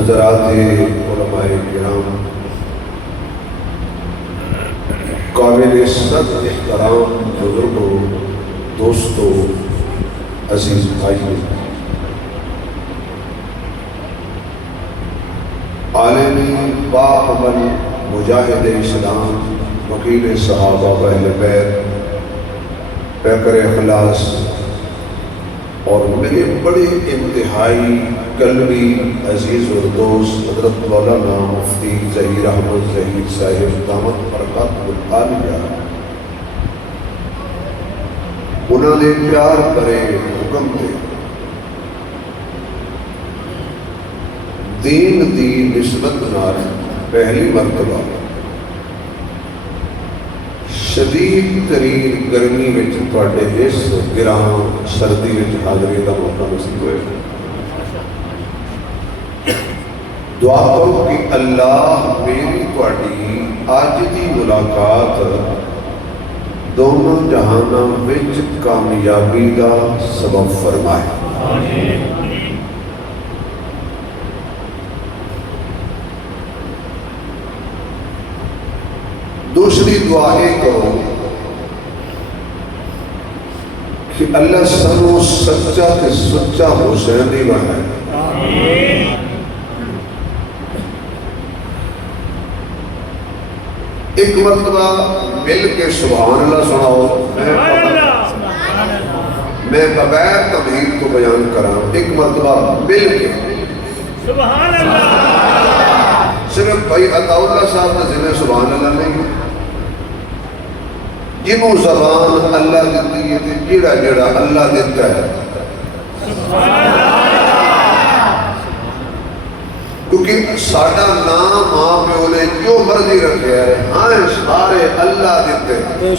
حضرات علماء کرام، قابل صد احترام بزرگوں، دوستوں، عزیز بھائیوں، عالمی باعمل مجاہد اسلام، وکیل صحابہ و اہل بیت، پیکر اخلاص اور میرے بڑے انتہائی قلبی عزیز اور دوست حضرت مولانا مفتی ظہیر احمد ظہیر صاحب دامت برکاتہ العالیہ، انہوں نے پیار کرے حکم دے دین دی نسبت نال پہلی مرتبہ شدید ترین گرمی وچ تواڈے اس گراں سردی وچ حاضری دا موقع نصیب ہوئے۔ دعا کرو کہ اللہ میری تواڈی اج دی ملاقات دونوں جہاناں وچ کامیابی دا سبب فرمائے۔ دوسری دعا یہ کرو کہ اللہ سنو سچا تے سچا حسین ہی بنائے۔ ایک مرتبہ مل کے سبحان اللہ سناؤ، میں بغیر تمہید کو بیان کراں، ایک مرتبہ مل کے سبحان اللہ۔ صرف بھائی عطا اللہ صاحب نے ذمہ سبحان اللہ نہیں، جنہوں زبان اللہ دیتی ہے جڑا جڑا اللہ دیتا ہے، کیونکہ ساڈا نام ماں پیو نے جو مرضی رکھے ہے، ہاں سارے اللہ دیتے ہیں۔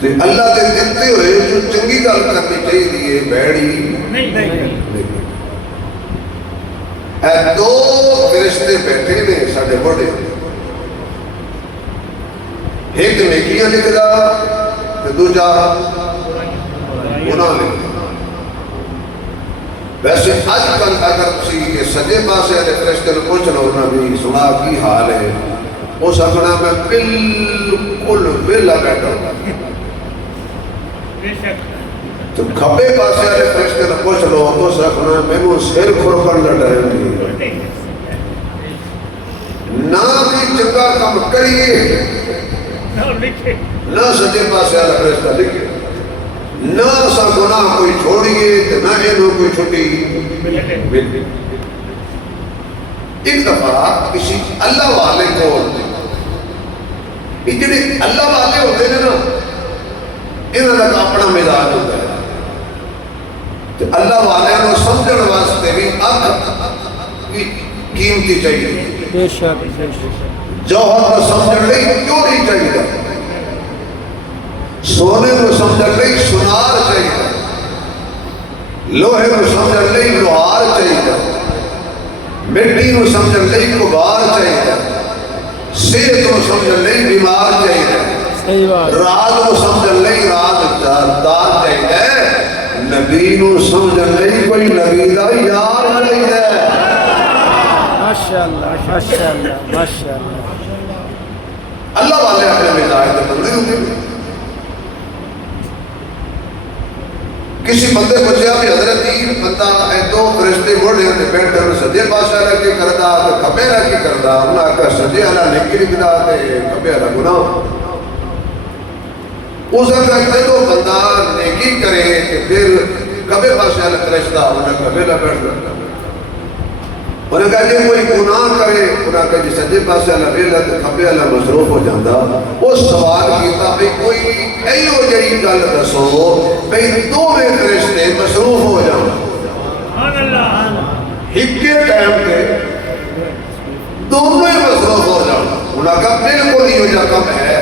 تو اللہ دے دیتے ہوئے جو چنگی گل کرنی چاہیے بیڑی نہیں۔ اے دو فرشتے بیٹھے نے ساڈے بڑے، ایک نیکیاں لکھدا تے دوجا گناہ لکھدا۔ ویسے اج کل اگر تسی یہ سجے پاسے والے فرشتے نوں پوچھ لو نا بھی سنا کی حال ہے، اس آخنا میں بالکل ویلا بیٹھا ہوں۔ تو کھبے پاسے والے فرشتے نوں پوچھ لو تو اس آخنا مینوں سر کھرکن دا ٹائم نہیں، نہ بھی چنگا کام کریے نہ سجے پاسے والا فرشتہ لکھے، نہ سا گناہ کوئی چھوڑیے تو نہ انہوں کوئی چھٹی ملے۔ ایک دفعہ کسی اللہ والے کو جڑے اللہ والے ہوتے ہیں نا، انہوں کا اپنا مزاج ہوتا ہے، تو اللہ والے کو سمجھنے واسطے بھی اکھ قیمتی چاہیے، جوہر کو سمجھن لئی چوری چاہیے، سونے کو سمجھن لئی سنار چاہیے، لوہے کو سمجھن لئی لوہار چاہیے، مٹی کو سمجھن لئی غبار چاہیے، صحت کو سمجھن لئی بیمار چاہیے، راز کو سمجھن لئی رازدار چاہیے، نبی کو سمجھن لئی کوئی نبی دا یار چاہیے۔ ماشاءاللہ ماشاءاللہ ماشاءاللہ۔ اللہ والے اپنے مزاج کے بندے ہوتے ہیں۔ کسی بندے کو پوچھا بھی حضرت بندہ اے دو فرشتے بڑے ہوتے بیٹھے انہوں سجے پاسے والا کی کردا تو کھبے والا کی کردا، انہوں نے کہا سجے والا نیکی لکھدا تے کھبے والا گناہ۔ اس وقت جدو بندہ نیکی کرے کہ پھر کھبے پاسے والا فرشتہ انہوں نے کھبے والا بیٹھ جاتا۔ انہوں نے کہا جی کوئی گناہ کرے، انہوں نے کہا جی سجے پاسے والا ویلا تے کھبے والا مصروف ہو جاتا۔ اس سوال کیتا بھی کوئی ایو جہی گل دسو بھئی دوویں فرشتے مصروف ہو جاؤ ایک ٹائم پہ دونوں ہی مصروف ہو جاؤ۔ انہوں نے کہا بالکل ہی ہو جاتا ہے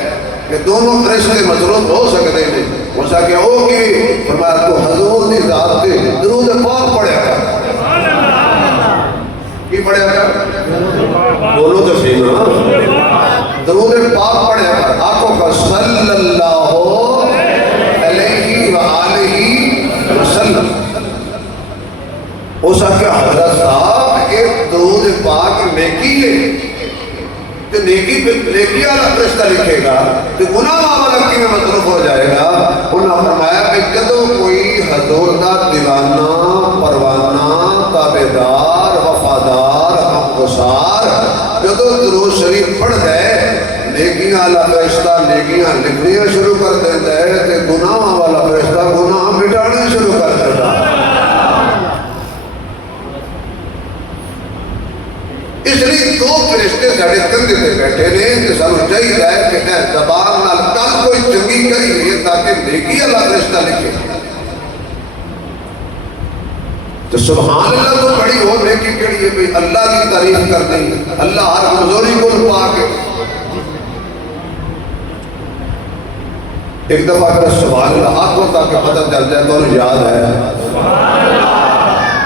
کہ دونوں فرشتے مصروف ہو سکتے ہیں۔ وہ سا کہ او کی فرمایا تو حضور دی ذات تے درود پاک پڑھیا کر۔ کی پڑھیا کر؟ بولو تو صحیح نا، درود پاک پڑھیا کر۔ آنکھوں کا صلی اللہ علیہ وآلہ وسلم۔ اس آخیا حضرت صاحب ایک درود پاک نیکی ہے، تو نیکی والا فرشتہ لکھے گا تو گناہ والا کی میں مصروف ہو جائے گا۔ انہوں نے فرمایا کہ جدو کوئی حضور دا دیوانہ پروانہ تابعدار وفادار ہمگسار جدو درود شریف پڑھ ہے، نیکیاں والا فرشتہ نیکیاں لکھنیاں شروع کر دیتا ہے تے گناہ والا فرشتہ گناہ مٹانے شروع کر دیتا ہے۔ اس لیے دو فرشتے ساڑھے کندھے تے بیٹھے نے کہ سانو چاہیے ہے کہ میں زبان نال کل کوئی چنگی کری ہے تاکہ نیکی والا فرشتہ لکھے۔ تو سبحان اللہ تو بڑی ہو نیکی کیڑی ہے بھئی اللہ کی تعریف کر دیں، اللہ ہر کمزوری کو پا کے۔ ایک دفعہ اگر سبحان اللہ آنکھوں تاکہ پتہ چل جائے تو انہیں یاد ہے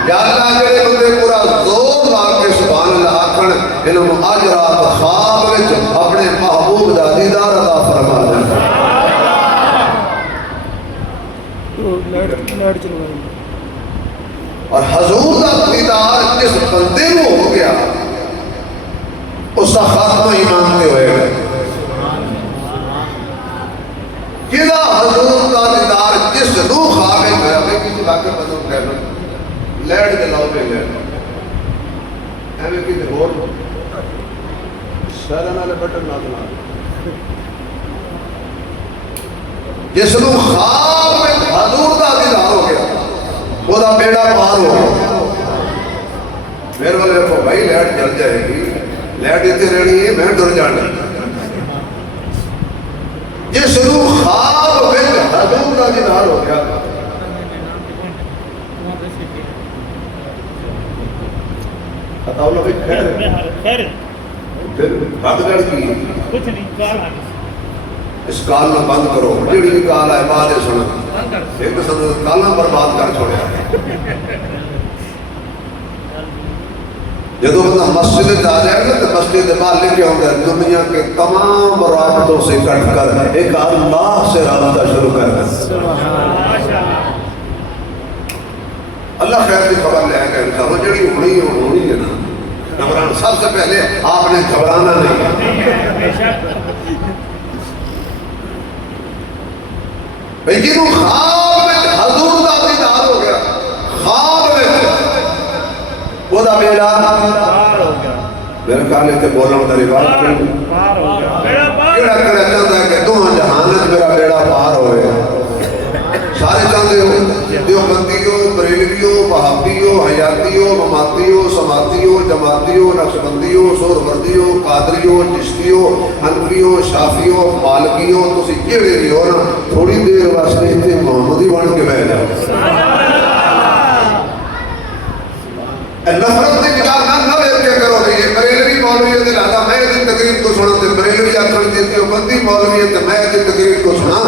یا اللہ جڑے بندے پورا زور لا کے سبحان اللہ آکھن انہوں آج رات خواب وچ اپنے محبوب دا دیدار عطا فرما دیں۔ اور حضور دا دیدار جس بندے کو ہو گیا اس کا خاتمہ ایمان کے ہوئے گا۔ جدا حضور دا دیدار جس روح خواب میں گیا میں کسی واقع بدل کہنا لیٹ جلاؤ پہ لیٹ ایویں کسی ہور شہران والے بٹن نہ دلا جس روح خواب میں حضور دا دیدار ہو گیا وہ دا بیڑا پار ہو گیا۔ میرے والے رکھو بھائی لیٹ جل جائے گی، لیٹ اتنے رہنی ہے میں ڈر جانا۔ جس روح خواب میں حضور دا دیدار ہو گیا بتاؤ لوگ خیر بند کر کی کچھ نہیں کال آ اس کال نہ بند کرو جڑی کال ہے بعد سن ایک سن کالاں برباد کر چھوڑیا۔ جدو بندہ مسجد آ جائے گا تو مسجد باہر لے کے آؤں گا دنیا کے تمام رابطوں سے کٹ کر ایک اللہ سے رابطہ شروع کر اللہ خیر کی خبر لے آئے گا وہ جڑی ہونی ہے نا گھبرانا سب سے پہلے آپ نے گھبرانا نہیں۔ بھئی جنہوں خواب میں حضور دا دیدار ہو گیا خواب میں وہ دا بیڑا میرے کہا لیتے بولا ہوں تری بات کیڑا چاہتا ہے کہ دوہاں جہانت میرا بیڑا پار ہوئے سارے چاہتے ہو دیوبندیوں بریلویوں وہابیوں حیاتیوں مماتیوں سماتیوں جماعتیوں نقشبندیوں سہروردیوں قادریوں چشتیوں حنفیوں شافیوں مالکیوں تسی کیڑے بھی ہو نا تھوڑی دیر واسطے اتنے محمدی بن کے بیٹھ جاؤ۔ نفرت کی جگہ نہ بیٹھ کے کرو یہ بریلوی مولویت لہذا میں اس تقریب کو سنا تے بریلوی آخر دیتے ہو بندی مولویت میں اس تقریب کو سنا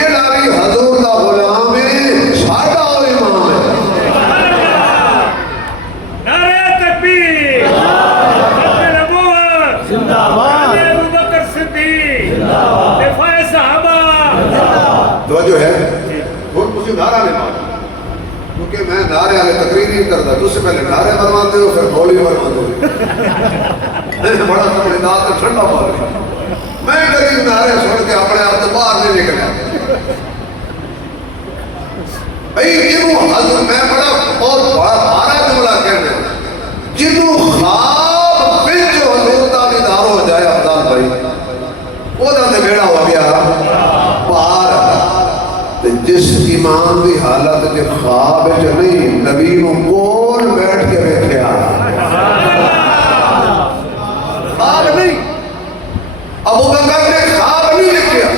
یہ لاوی حضور دا غلام ہے ساڈا اور امام ہے۔ نعرہ تکبیر ختم نبوت زندہ باد ابو بکر صدیق زندہ باد دفاع صحابہ توجہ ہے اور کسی نعرہ نہیں مارا کیونکہ میں نعرے والے تقریر نہیں کرتا تو سے پہلے نعرے برواتے ہو پھر گولی برواتے ہو میں بڑا سمجھ دار تو ٹھنڈا مار میں قریب نعرے سن کے اپنے آپ سے باہر نہیں نکلیا بھائی جنہوں حضور میں بڑا بہت بڑا بارا جملہ کہنے جنہوں خواب بچ حضور دا دیدار ہو جائے عبدال بھائی وہ دا نے بیڑا ہو گیا پار جس ایمان دی حالت کے خواب جو نہیں نبی نو کول بیٹھ کے بیٹھیا خواب نہیں ابو بکر نے خواب نہیں لکھیا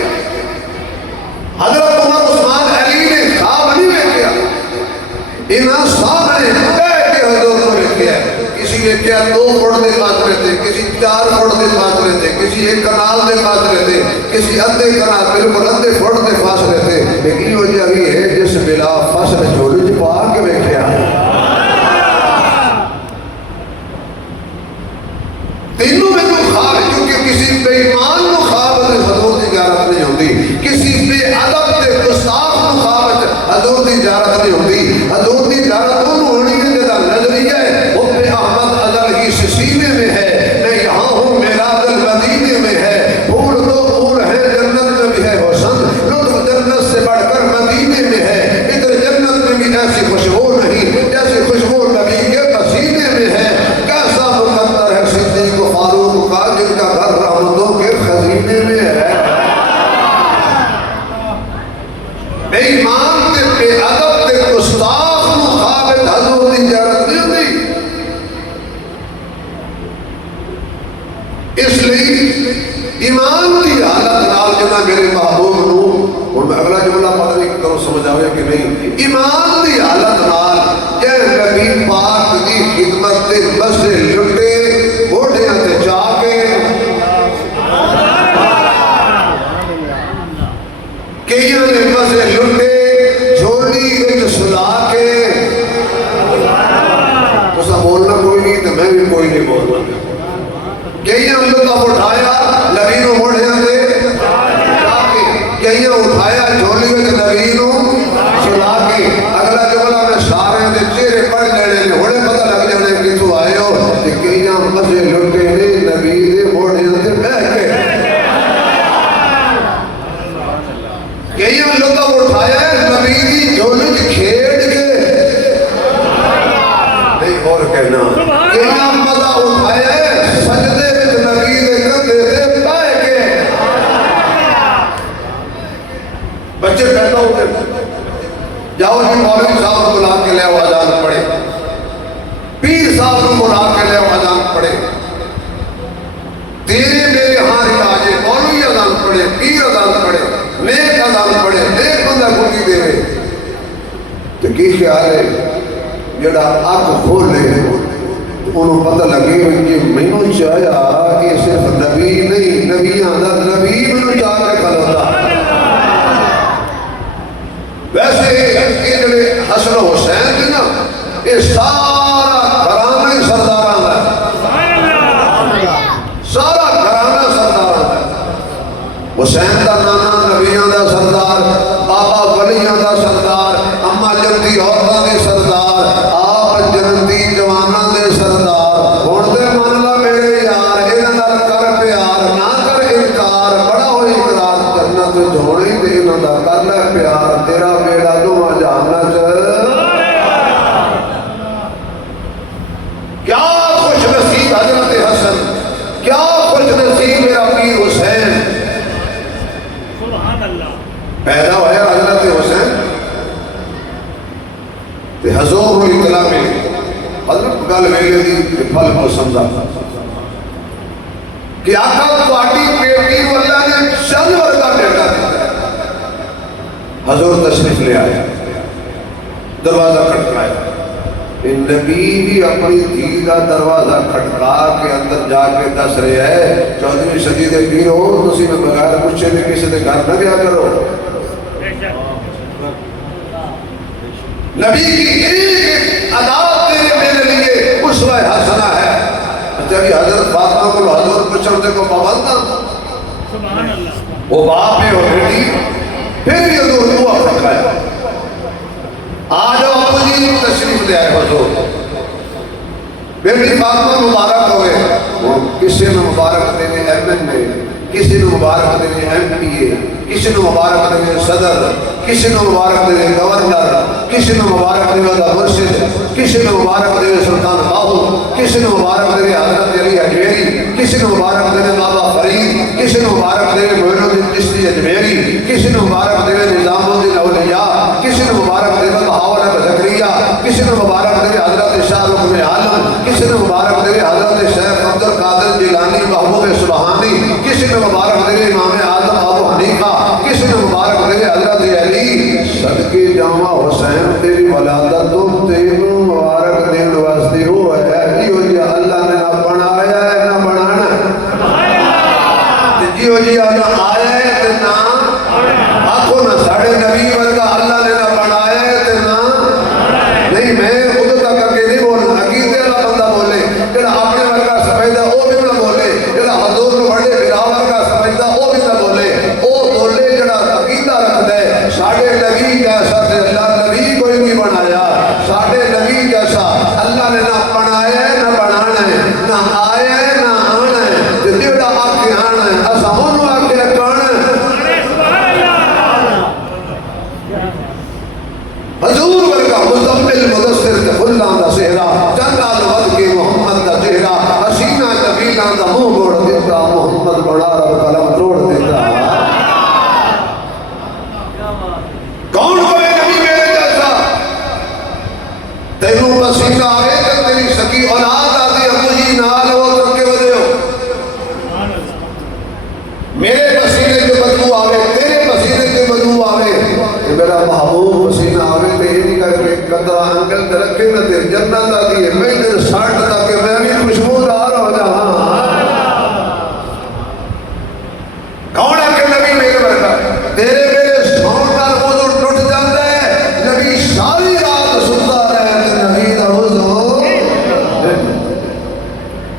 حضرت عمر عثمان علی نے خواب نہیں لکھیا انہاں سامنے بیٹھ کے حضور کو لکھیا کسی نے کیا 2 فٹ دے فاصلے تھے کسی 4 فٹ دے فاصلے تھے کسی 1 کنال دے فاصلے تھے کسی ادھے کنال بالکل ادھے فٹ دے فاصلے تھے لیکن یہ وجہ بھی ہے جس بلا فصل جھولی چ پا کے بیٹھیا تینوں میں تو خواب کیونکہ کسی بے ایمان کو خواب حضور کی زیارت نہیں ہوتی کسی بے ادب گستاخ کو خواب حضور کی زیارت نہیں ہوتی حضور کی زیارت انہوں ہونی ہے جدا میرے محبوب نو اور میں اگلا جملہ پتہ نہیں کرو سمجھ آئے کہ نہیں ایمان دی حالت نال جے نبی پاک دی خدمت تے بسے لٹے گھوڑیاں تے جا کے کئیاں نے بسے لٹے جھولی وچ سلا کے اسا بولنا کوئی نہیں تو میں بھی کوئی نہیں بولنا کئیاں لطف اٹھایا نبی نو گھوڑیاں تے کئیاں اٹھایا جھولی وچ نبی نو سلا کے اگلا جملہ میں سارے دے چہرے پڑھ لینے نے ہونے پتہ لگ جانے کہ تو آئے ہو کہ کئیاں مزے لٹے نے نبی دے گھوڑیاں تے بیٹھ کے کئیاں لطف اٹھایا نبی دی جھولی وچ کھیڑ کے نہیں اور کہنا کئیاں مزہ اٹھایا سجدے وچ نبی دے کندھے تے بیٹھ کے بچے پیدا ہوتے جاؤ جی مولوی صاحب کو بلا کے لے آؤ اذان پڑھے پیر صاحب کو بلا کے لے آؤ اذان پڑھے تیرے میرے ہاں رواج ہے مولوی اذان پڑھے پیر اذان پڑھے نیک اذان پڑھے نیک بندہ گھٹی دے تو کی خیال ہے جڑا اکھ کھولے انہوں پتہ لگے کہ مینوں چاہیا کہ صرف نبی نہیں نبیاں دا نبی مینوں چاہ کے کھلوتا ویسے یہ جڑے حسن و حسین تھی نا یہ سارا گھرانہ ہی سرداراں دا سارا گھرانہ سرداراں دا حسین دا نانا نبیاں دا سردار بابا ولیاں دا سردار اما جنتی عورتاں دے سردار آپ جنتی جواناں دے سردار ہن تے من لا میرے یار انہاں نال کر پیار نہ کر انکار بڑا ہوئی اقرار جنت جوڑی تے انہاں دا کر لے پیار تیرا بیڑا دو جاننا کیا خوش نصیب حضرت حسن کیا خوش نصیب میرا پیر حسین سبحان اللہ پیدا ہوا حضرت حسین تے حضور کو اطلاع ملی حضرت گل ویلے دی پھل کو سمجھا کہ آقا تواڈی بیٹی کو اللہ نے چند ورگا بیٹا دیتا حضور تشریف لے آیا دروازہ کھٹکایا نبی بھی اپنی دھی کا دروازہ کھٹکا کے اندر جا کے دس رہے ہے 14ویں صدی دے پیر ہو تسی میں بغیر پوچھے نے کسی دے گھر نہ گیا کرو نبی کی ایک ادا تیرے میرے لیے اسوہ حسنہ ہے اچھا بھی حضرت فاطمہ کو حضور پوچھتے کو پابند تھا سبحان اللہ وہ باپ ہے اور بیٹی پھر بھی حضور دعا پڑھایا آ جاؤ ابو جی تشریف لے آئے حضور بیٹی فاطمہ مبارک ہوئے وہ کسی نے مبارک دینے ایم میں کسی نے مبارک دینے ایم پی اے کسی نے مبارک دینے صدر کسی نے مبارک دینے گورنر کسی نے مبارک دینے مرشد کسی نے مبارک دینے سلطان باہو کسی نے مبارک دینے حضرت علی اجمیری کسی نے مبارک دینے بابا فرید کسی نے مبارک دینے معین الدین چشتی اجمیری کسی نے مبارک دینے نظام الدین اولیاء کسی نے مبارک دینے بہاول زکریا کسی نے مبارک دینے حضرت شاہ رکن عالم کسی نے مبارک دینے حضرت شیخ عبد القادر جیلانی محبوب سبحانی کسی نے مبارک دینے امام اعظم ابو حنیفہ کسی نے مبارک دینے حضرت علی صدقے جامع حسین تیری ولادت تم تینوں مبارک دین واسطے ہو ہے جیو جی اللہ نے نہ بنایا ہے نہ بنانا جیو جی اللہ آیا ہے تے نہ آنکھوں نہ ساڑھے نبی ورگا اللہ نے نہ بنایا ہے تے نہ نہیں میں خود تک کر کے نہیں بولنا عقیدے اللہ بندہ بولے جڑا اپنے ورگا سمجھدا وہ بھی نہ بولے جڑا حضور کو بڑے بلا ورگا سمجھدا وہ بھی نہ بولے وہ بولے جڑا عقیدہ رکھدا ہے ساڑھے نبی جیسا تے اللہ نبی کوئی نہیں بنایا ساڑھے نبی جیسا اللہ نے نہ بنایا ہے نہ بنانا ہے نہ آیا ہے نہ آنا ہے تے جڑا آکے آنا ہے اسا اونوں آکے کانا حضور ورگا مزمل مدثر تے فلاں دا چہرہ چند آل ود کے محمد دا چہرہ حسینہ جمیلاں دا منہ موڑ دیتا محمد بڑا رب قلم توڑ دیتا کون کوئی نبی میرے جیسا تینوں پسینہ آئے تے تیری سکی اولاد آتی ابو جی نال وہ تر کے بدے ہو میرے پسینے جو بدبو آئے جنت آتی ہے مہندر ساٹھ تک میں بھی خوشبودار ہو جاؤں کون ہے کہ نبی میرے ورگا تیرے میرے سون نال وضو ٹوٹ جاتا ہے نبی ساری رات ستا رہے تے نبی دا وضو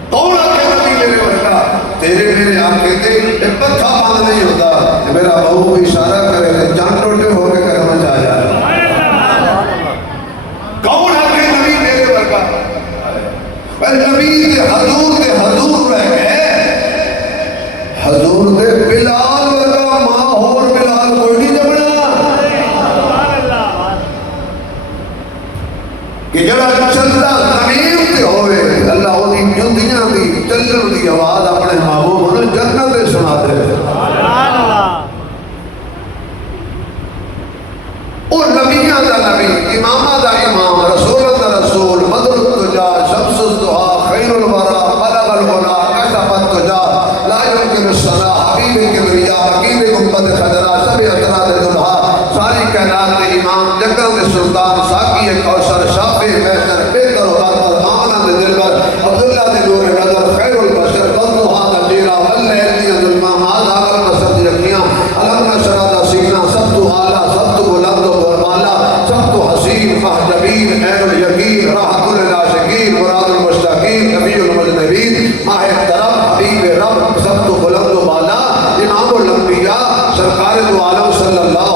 کون ہے کہ نبی میرے ورگا تیرے میرے آنکھیں تے ایک پتھا بند نہیں ہوتا میرا بہو اشارہ کرے تے جان ٹوٹے ہو کے کرنا چاہ جائے کون ہے کہ نبی میرے ورگا پر نبی دے حضور رہ گئے حضور دے بلال ورگا ماحول بلال کوئی نہیں جمنا کہ جڑا چلتا زمین تے ہوئے اللہ دی جندیاں دی چلن دی آواز اپنے محبوب نوں جنت تے سنا دے اور نبیاں دا نبی امامہ دا امام رسول دا رسول بدر الدجا شمس الضحا خیر الورا بلغ العلا کشف الدجا لا يمكن الصلاح حبیب کبریا حکیم گنبد خضرا سب اطراء دلہا ساری کائنات کے امام جنگل کے سلطان ساقی کوثر شافع محسن بہتر غربت آمنہ دلبر عبداللہ دے نور نظر خیر البشر بلدہا نجیرہ واللیل دی ظلمہ ماد آگر مسد یقیاں علم نشرہ دا سینہ سب تو آلہ سب تو بلند و برمالا سب تو حسین محجبین عین الیقین راحت العاشقین مراد المشتاقین نبی المجنبین ماہ طرف حبیب رب سب تو بلند و بالا امام الانبیاء سرکار دو عالم صلی اللہ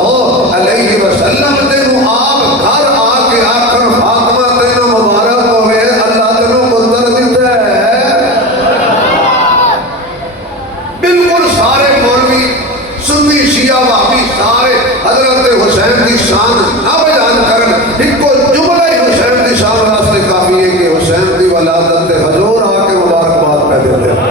علیہ وسلم تینو آپ گھر آ کے آخر فاطمہ تینو مبارک ہوئے اللہ تینو منظر دیتا ہے بالکل سارے مولوی سنی شیعہ وہابی سارے حضرت حسین کی شان نہ بیان کرن ایک کو جملہ ہی حسین کی شان واسطے کافی ہے کہ حسین کی ولادت حضور آ کے مبارکباد پہ دیتے ہیں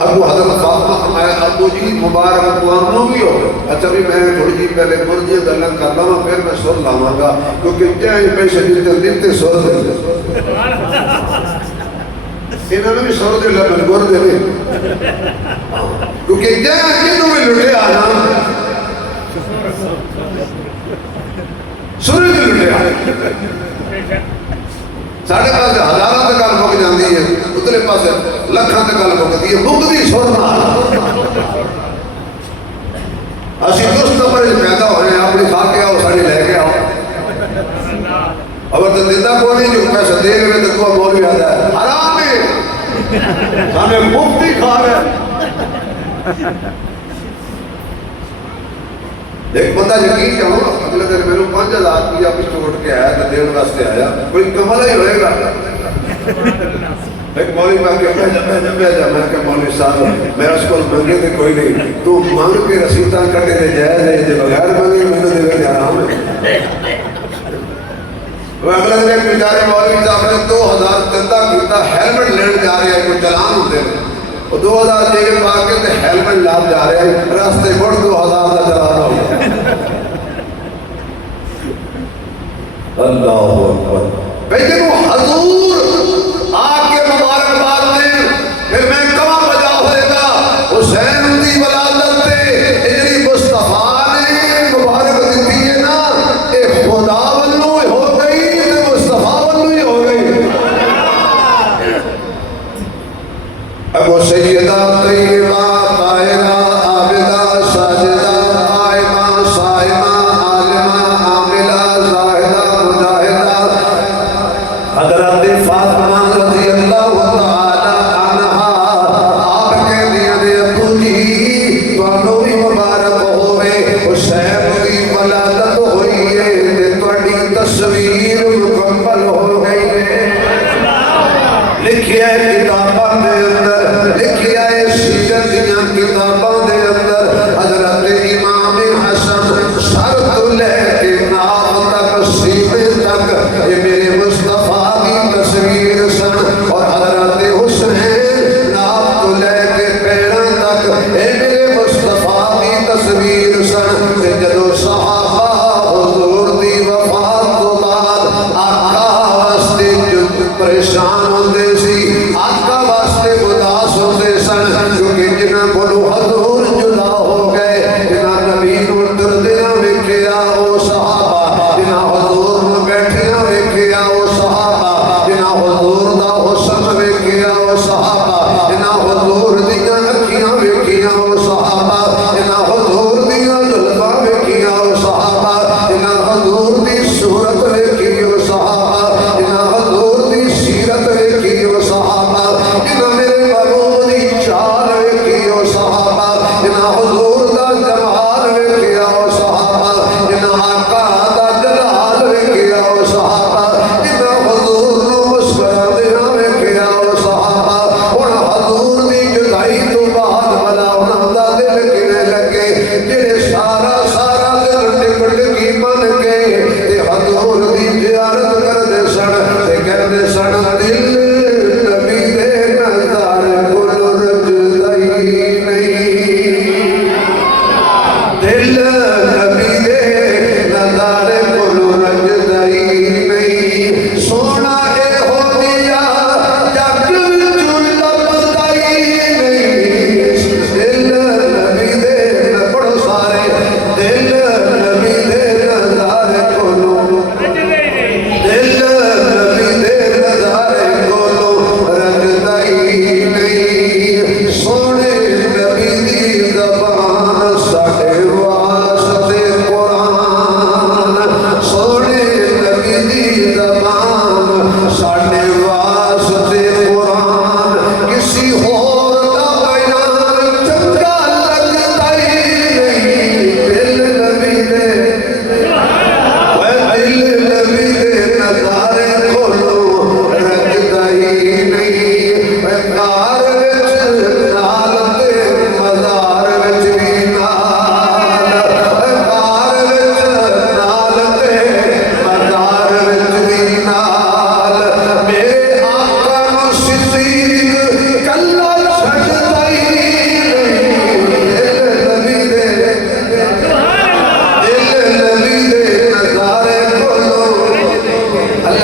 ابو حضرت فاطمہ فرمایا ابو جی مبارک تمہوں بھی ہو اچھا بھی میں تھوڑی جی پہلے مرجی گلن کر لوں پھر میں سر لاواں گا کیونکہ جائیں پیسے دیتے سر دے انہوں نے بھی سر دے لگن گر دے کیونکہ جائیں جنہوں میں لٹے آنا سر دے لٹے آنا ساڑھے پاس ہزارہ تک گل مک جاندی ہے اتنے پاس لکھاں تک گل مکدی ہے مکدی سرنا اسی دوست نمبر پیدا ہوئے ہیں اپنی کھا کے آؤ ساڑی لے کے آؤ اگر تو دیتا کو نہیں جو پیسہ دے گئے تو کوئی مولوی آتا ہے حرام ہے ہمیں مفتی کھا رہے ایک بندہ یقین کرو اگلے دن میرے 5000 روپیہ پچھو اٹھ کے آیا تو دین واسطے آیا کوئی کمال ہی ہوئے گا ایک مولوی میں کہ میں کہ مولوی صاحب میرا سکول منگے تھے کوئی نہیں تو مانگ کے رسیداں کٹے دے جائز ہے جو بغیر مانگے میں دے گئے حرام ہے وہ اگلے دن ایک بیچارے مولوی صاحب نے 2000 چندہ کیتا ہیلمٹ لین جا رہے ہیں کوئی چلان ہوتے ہیں وہ 2000 دے کے پاک کے ہیلمٹ لاب جا رہے ہیں راستے بڑھ 2000 کا چلانا ہو اللہ اکبر بھئی جنہوں حضور آگ کے مبارکباد دیں پھر میں کما بجا ہوئے گا حسین دی ولادت دے اجری مصطفیٰ نے مبارک دیتی ہے نا اے خدا والنو ہو گئی اے مصطفیٰ والنو ہو گئی ابو سیدہ طیبہ طاہرہ عابدہ ساجدہ قائمہ صائمہ عالمہ عاملہ زاہدہ مجاہدہ حضرت فاطمہ رضی اللہ تعالی عنہا آپ کے دیا دے ابو جی توانو بھی مبارک ہوئے حسین کی ولادت ہوئی ہے توڑی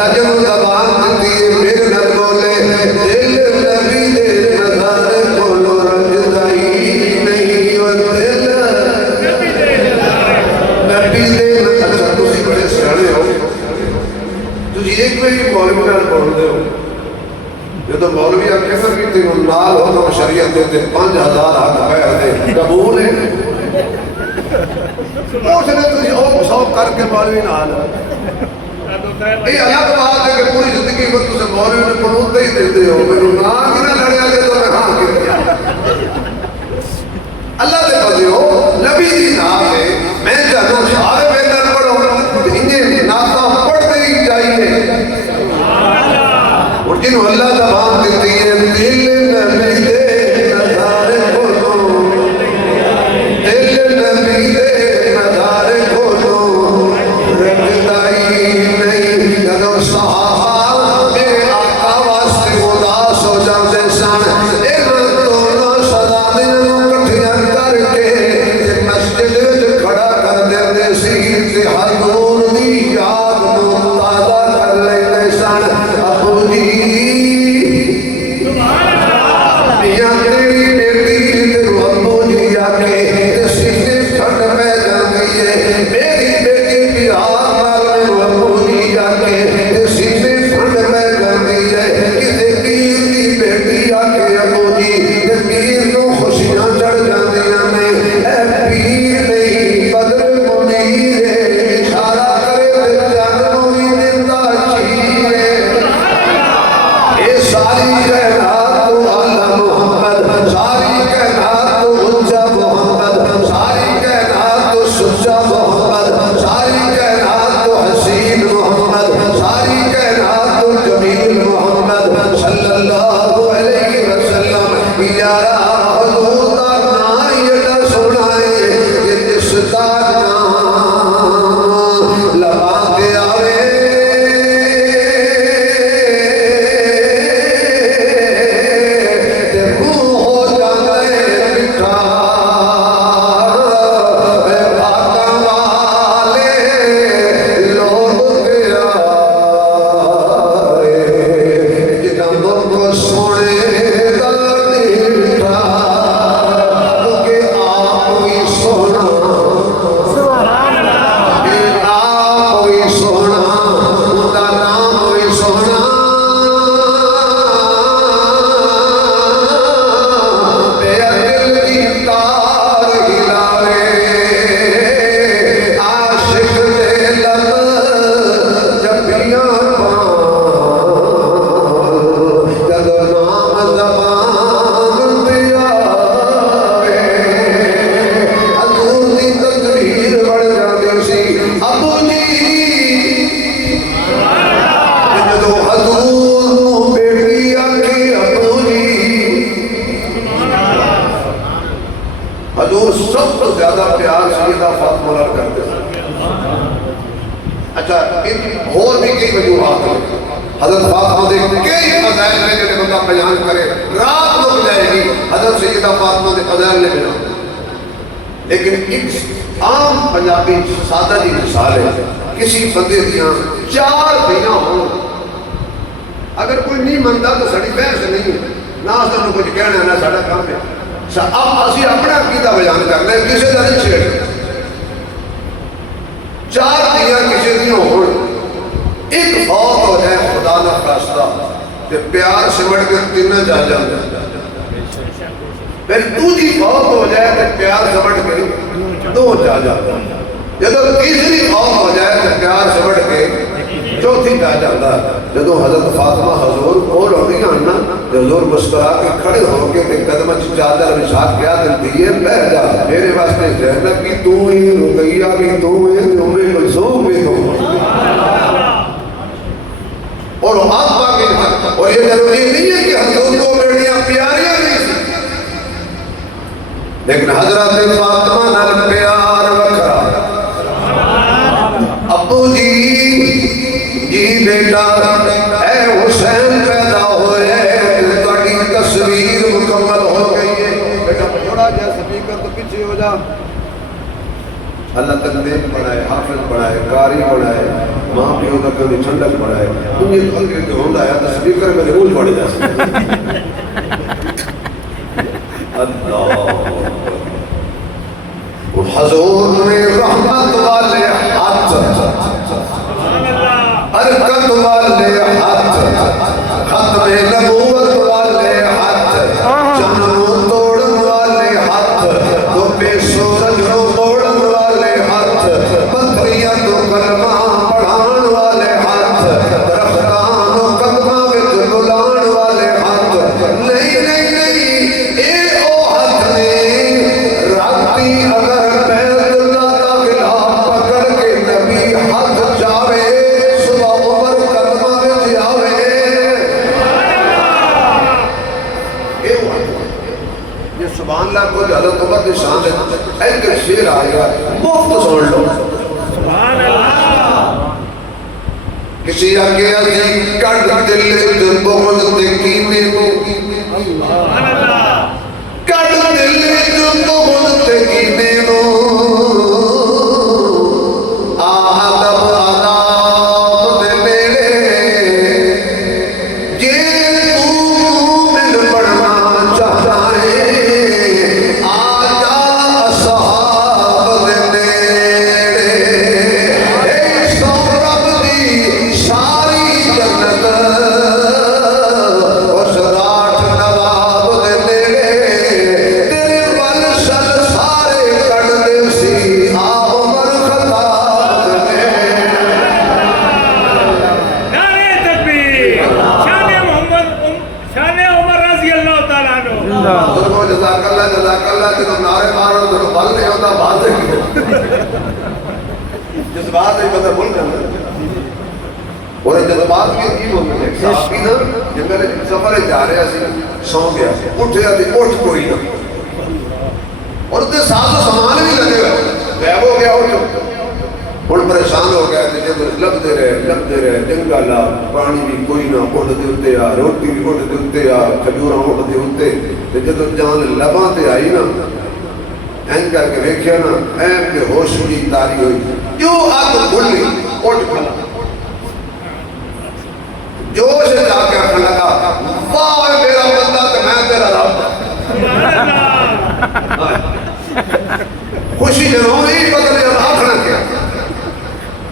اللہ جب زبان دیتی ہے میرے نہ بولے دل نبی دے نظارے کھولو رنجدائی نہیں و دل نبی دے اچھا تسی بڑے سیانے ہو تسی ایک میں ہی مولوی نال بول دے ہو جو تو مولوی آکے سر کی تھی نال ہو تو شریعت دیتے 5000 ہاتھ پیر دے قبول ہے اس نے تسی اوپ سوپ کر کے مولوی نال یہ الگ بات ہے کہ پوری زندگی کو تسے مولوی نے قنوت ہی دیتے ہو میرے نام کی نہ لڑے آگے تو میں ہاں کے دیا اللہ دے بندے ہو نبی دی نام ہے میں جانو سارے بیدن پڑھو انہیں ناسا پڑھتے ہی چاہیے اور جنہوں اللہ زبان دیتی ہے دل نبی دے نظارے کھولو دل نبی دے نظارے کھولو رنجدائی نہیں جدو صحابہ بے آقا واسطے اداس ہو جاتے سن ان دونوں شہزادیاں کٹھیاں کر کے مسجد وچ کھڑا کر دیندے سی تے حضور دی یاد نوں تازہ کر لیندے سن ابو جی میاں تیری بیٹی تے ابو جی آکے تے سینے ٹھنڈ پہ جاندی ہے میری بیٹی پیار نال ابو جی آکے تے سینے ٹھنڈ پہ جاندی ہے کسے پیر دی بیٹی آکے ابو جی تے پیر نوں خوشیاں چڑھ جاندیاں نے اے پیر نہیں بدر منیر اشارہ کرے تے جان نوں وی دیندا چیرے اے ساری کائنات تو اعلی محمد ساری کائنات تو اونچا محمد ساری کائنات تو سچا محمد ساری کائنات تو حسین محمد ساری کائنات تو جمیل محمد صلی اللہ علیہ وسلم یارا حضور دا نام ایڈا سونا ہے کہ جس دا نام لبا کے آوے تے منہ ہو جاندے مٹھا اے پاکاں والے لوگ گیا جنہاں کو سونے دا میٹھا کہ آپ ہی سونا آپ ہوئی سونا اوندا نام ہوئی سونا میرا دل دی تار ہلاوے عاشق دے لب جبیاں جدو نام زبان تے آوے حضور دی تقریر بڑھ جاندی سی ابو جی جدو حضور نوں بیٹی آکے ابو جی حضور سب تو زیادہ پیار سیدہ فاطمہ نال کرتے ہیں اچھا اور بھی کئی وجوہات ہیں حضرت فاطمہ دے کئی فضائل میں جڑے بندہ بیان کرے رات لگ جائے گی حضرت سیدہ فاطمہ دے فضائل نے بیان لیکن ایک عام پنجابی سادہ جی مثال ہے کسی بندے دیاں 4 بیاں ہوں اگر کوئی نہیں منتا تو سڑی بحث نہیں ہے نہ سانوں کچھ کہنا نہ ساڈا کام ہے اب اسی اپنا عقیدہ بیان کر لیں کسی کا نہیں چھیڑ 4 دیاں کسی دیاں ہوں ایک فوت ہو جائے خدا نہ خواستہ کہ پیار سمٹ کے 3 جا جاندے پھر دوسری فوت ہو جائے کہ پیار سمٹ کے 2 جا جاندے جدو تیسری فوت ہو جائے کہ پیار سمٹ کے 4تھی جا جاندہ جدو حضرت فاطمہ حضور کول ہونی آنا حضور مسکرا کے کھڑے ہو کے قدمہ چادر نشاد کیا دلتی ہے بہ جا میرے واسطے زینب بھی تو ہی رقیہ بھی تو ہی تمہیں کلثوم بھی تو اور آپ باقی اور یہ ضروری نہیں ہے کہ حضور کو بیٹیاں پیاریاں نہیں سی لیکن حضرت فاطمہ نال پیار وکھرا ابو جی بیٹا اے حسین پیدا ہوئے تہاڈی تصویر مکمل ہو گئی ہے بیٹا تھوڑا جا سپیکر تو پیچھے ہو جا اللہ تک نیک بنائے حافظ بنائے قاری بنائے ماں پیو کا کبھی ٹھنڈک پڑا ہے مجھے تو اگر کہ ہوندہ ہے تصدیق کر میرے بول پڑے جا سکتے اللہ حضور میں رحمت والے ہاتھ حرکت والے ہاتھ ختم نبوت والے ہاتھ جنم توڑن والے ہاتھ تو بے سورج رو توڑن والے ہاتھ پتھریاں تو کلمہ پڑھان والے ہاتھ درختان و قدمہ وچ بلان والے ہاتھ نہیں نہیں نہیں اے او ہاتھ نے راتی اگر بیت اللہ کا غلاف پکڑ کے نبی ہاتھ جاوے صبح عمر قدمہ وچ آوے اے او ہاتھ یہ سبحان اللہ کو حضرت عمر کی شان ہے ایک شیر آیا مفت سن لو سبحان اللہ کسی آگے آجی کٹ دل دل بغض تکینے کو سبحان اللہ کٹ دل دل بغض تکینے کو آدم آداب دلیڑے یہ تو مل پڑھنا چاہتا ہے آجا اصحاب دلیڑے اے سورب دی ساری جنت اس راٹھ نواب دلیڑے تیرے ولشل سارے کڑ دے سی آب عمر خطاب دلیڑے نعرہ تکبیر شان عمر رضی اللہ تعالیٰ عنہ حضور جزاک اللہ جنہوں نعرے مارو تو بل نہیں ہوتا بات ہے جس بات ہے پتہ بھول کرنا اور جذبات کی عجیب ہو گئی صحابی نا جنگل سفر جا رہا سی سو گیا اٹھیا تے اٹھ کوئی نہ اور تے ساتھ سامان بھی لگے گا غائب ہو گیا اٹھ ہن پریشان ہو گیا تے جب لبدے رہے جنگل پانی بھی کوئی نہ اٹھ دے اوتے آ روٹی بھی اٹھ دے اوتے آ کھجوراں اٹھ دے اوتے تے جدوں جان لباں تے آئی نا این کر کے ویکھیا نا این کے ہوش دی تاری ہوئی جو اگ کھلی اٹھ کھلا جوش جا کے اٹھنے لگا واہ میرا بندہ کہ میں تیرا رب خوشی جنہوں نہیں پتہ نہیں آخنا کیا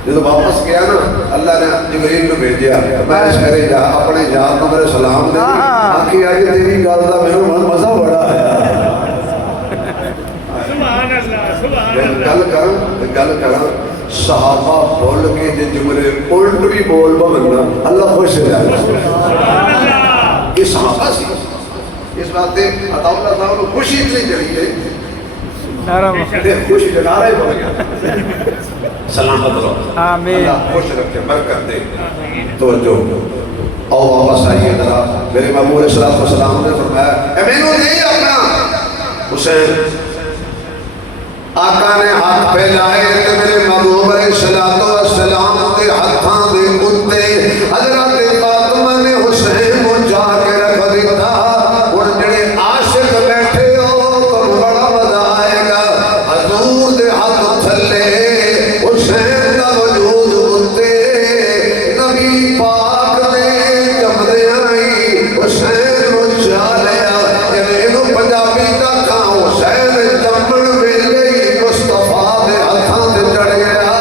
جب واپس گیا نا اللہ نے جبریل کو بھیجیا میں شہرے جا اپنے یار کو میرے سلام دے آخی آئی تیری گال دا میرے من مزہ بڑا ہے سبحان اللہ سبحان اللہ گل کرا صحابہ بول کے جے جملے الٹ بھی بول بننا اللہ خوش ہے سبحان اللہ یہ صحابہ سی اس بات تے عطا اللہ صاحب کو خوشی اتنی چلی ہے خوشی جگہ رہے بول گیا سلامت رہو آمین اللہ خوش رکھے برکت دے توجہ او واپس آئیے ذرا میرے محبوب علیہ السلام نے فرمایا اے مینوں نہیں اپنا حسین آقا نے ہاتھ پھیلائے کہ میرے محبوب علیہ السلام کے ہاتھاں دے اتے حضرت فاطمہ نے حسین کو جا کے رکھ دیتا اور جڑے عاشق بیٹھے ہو تو بڑا مزہ آئے گا حضور دے ہاتھ تھلے حسین کا وجود اتے نبی پاک نے جمدے آئی حسین کو چالیا یعنی انہوں پنجابی کا کھاؤ حسین جمن ویلے مصطفیٰ دے ہاتھاں تے چڑھ گیا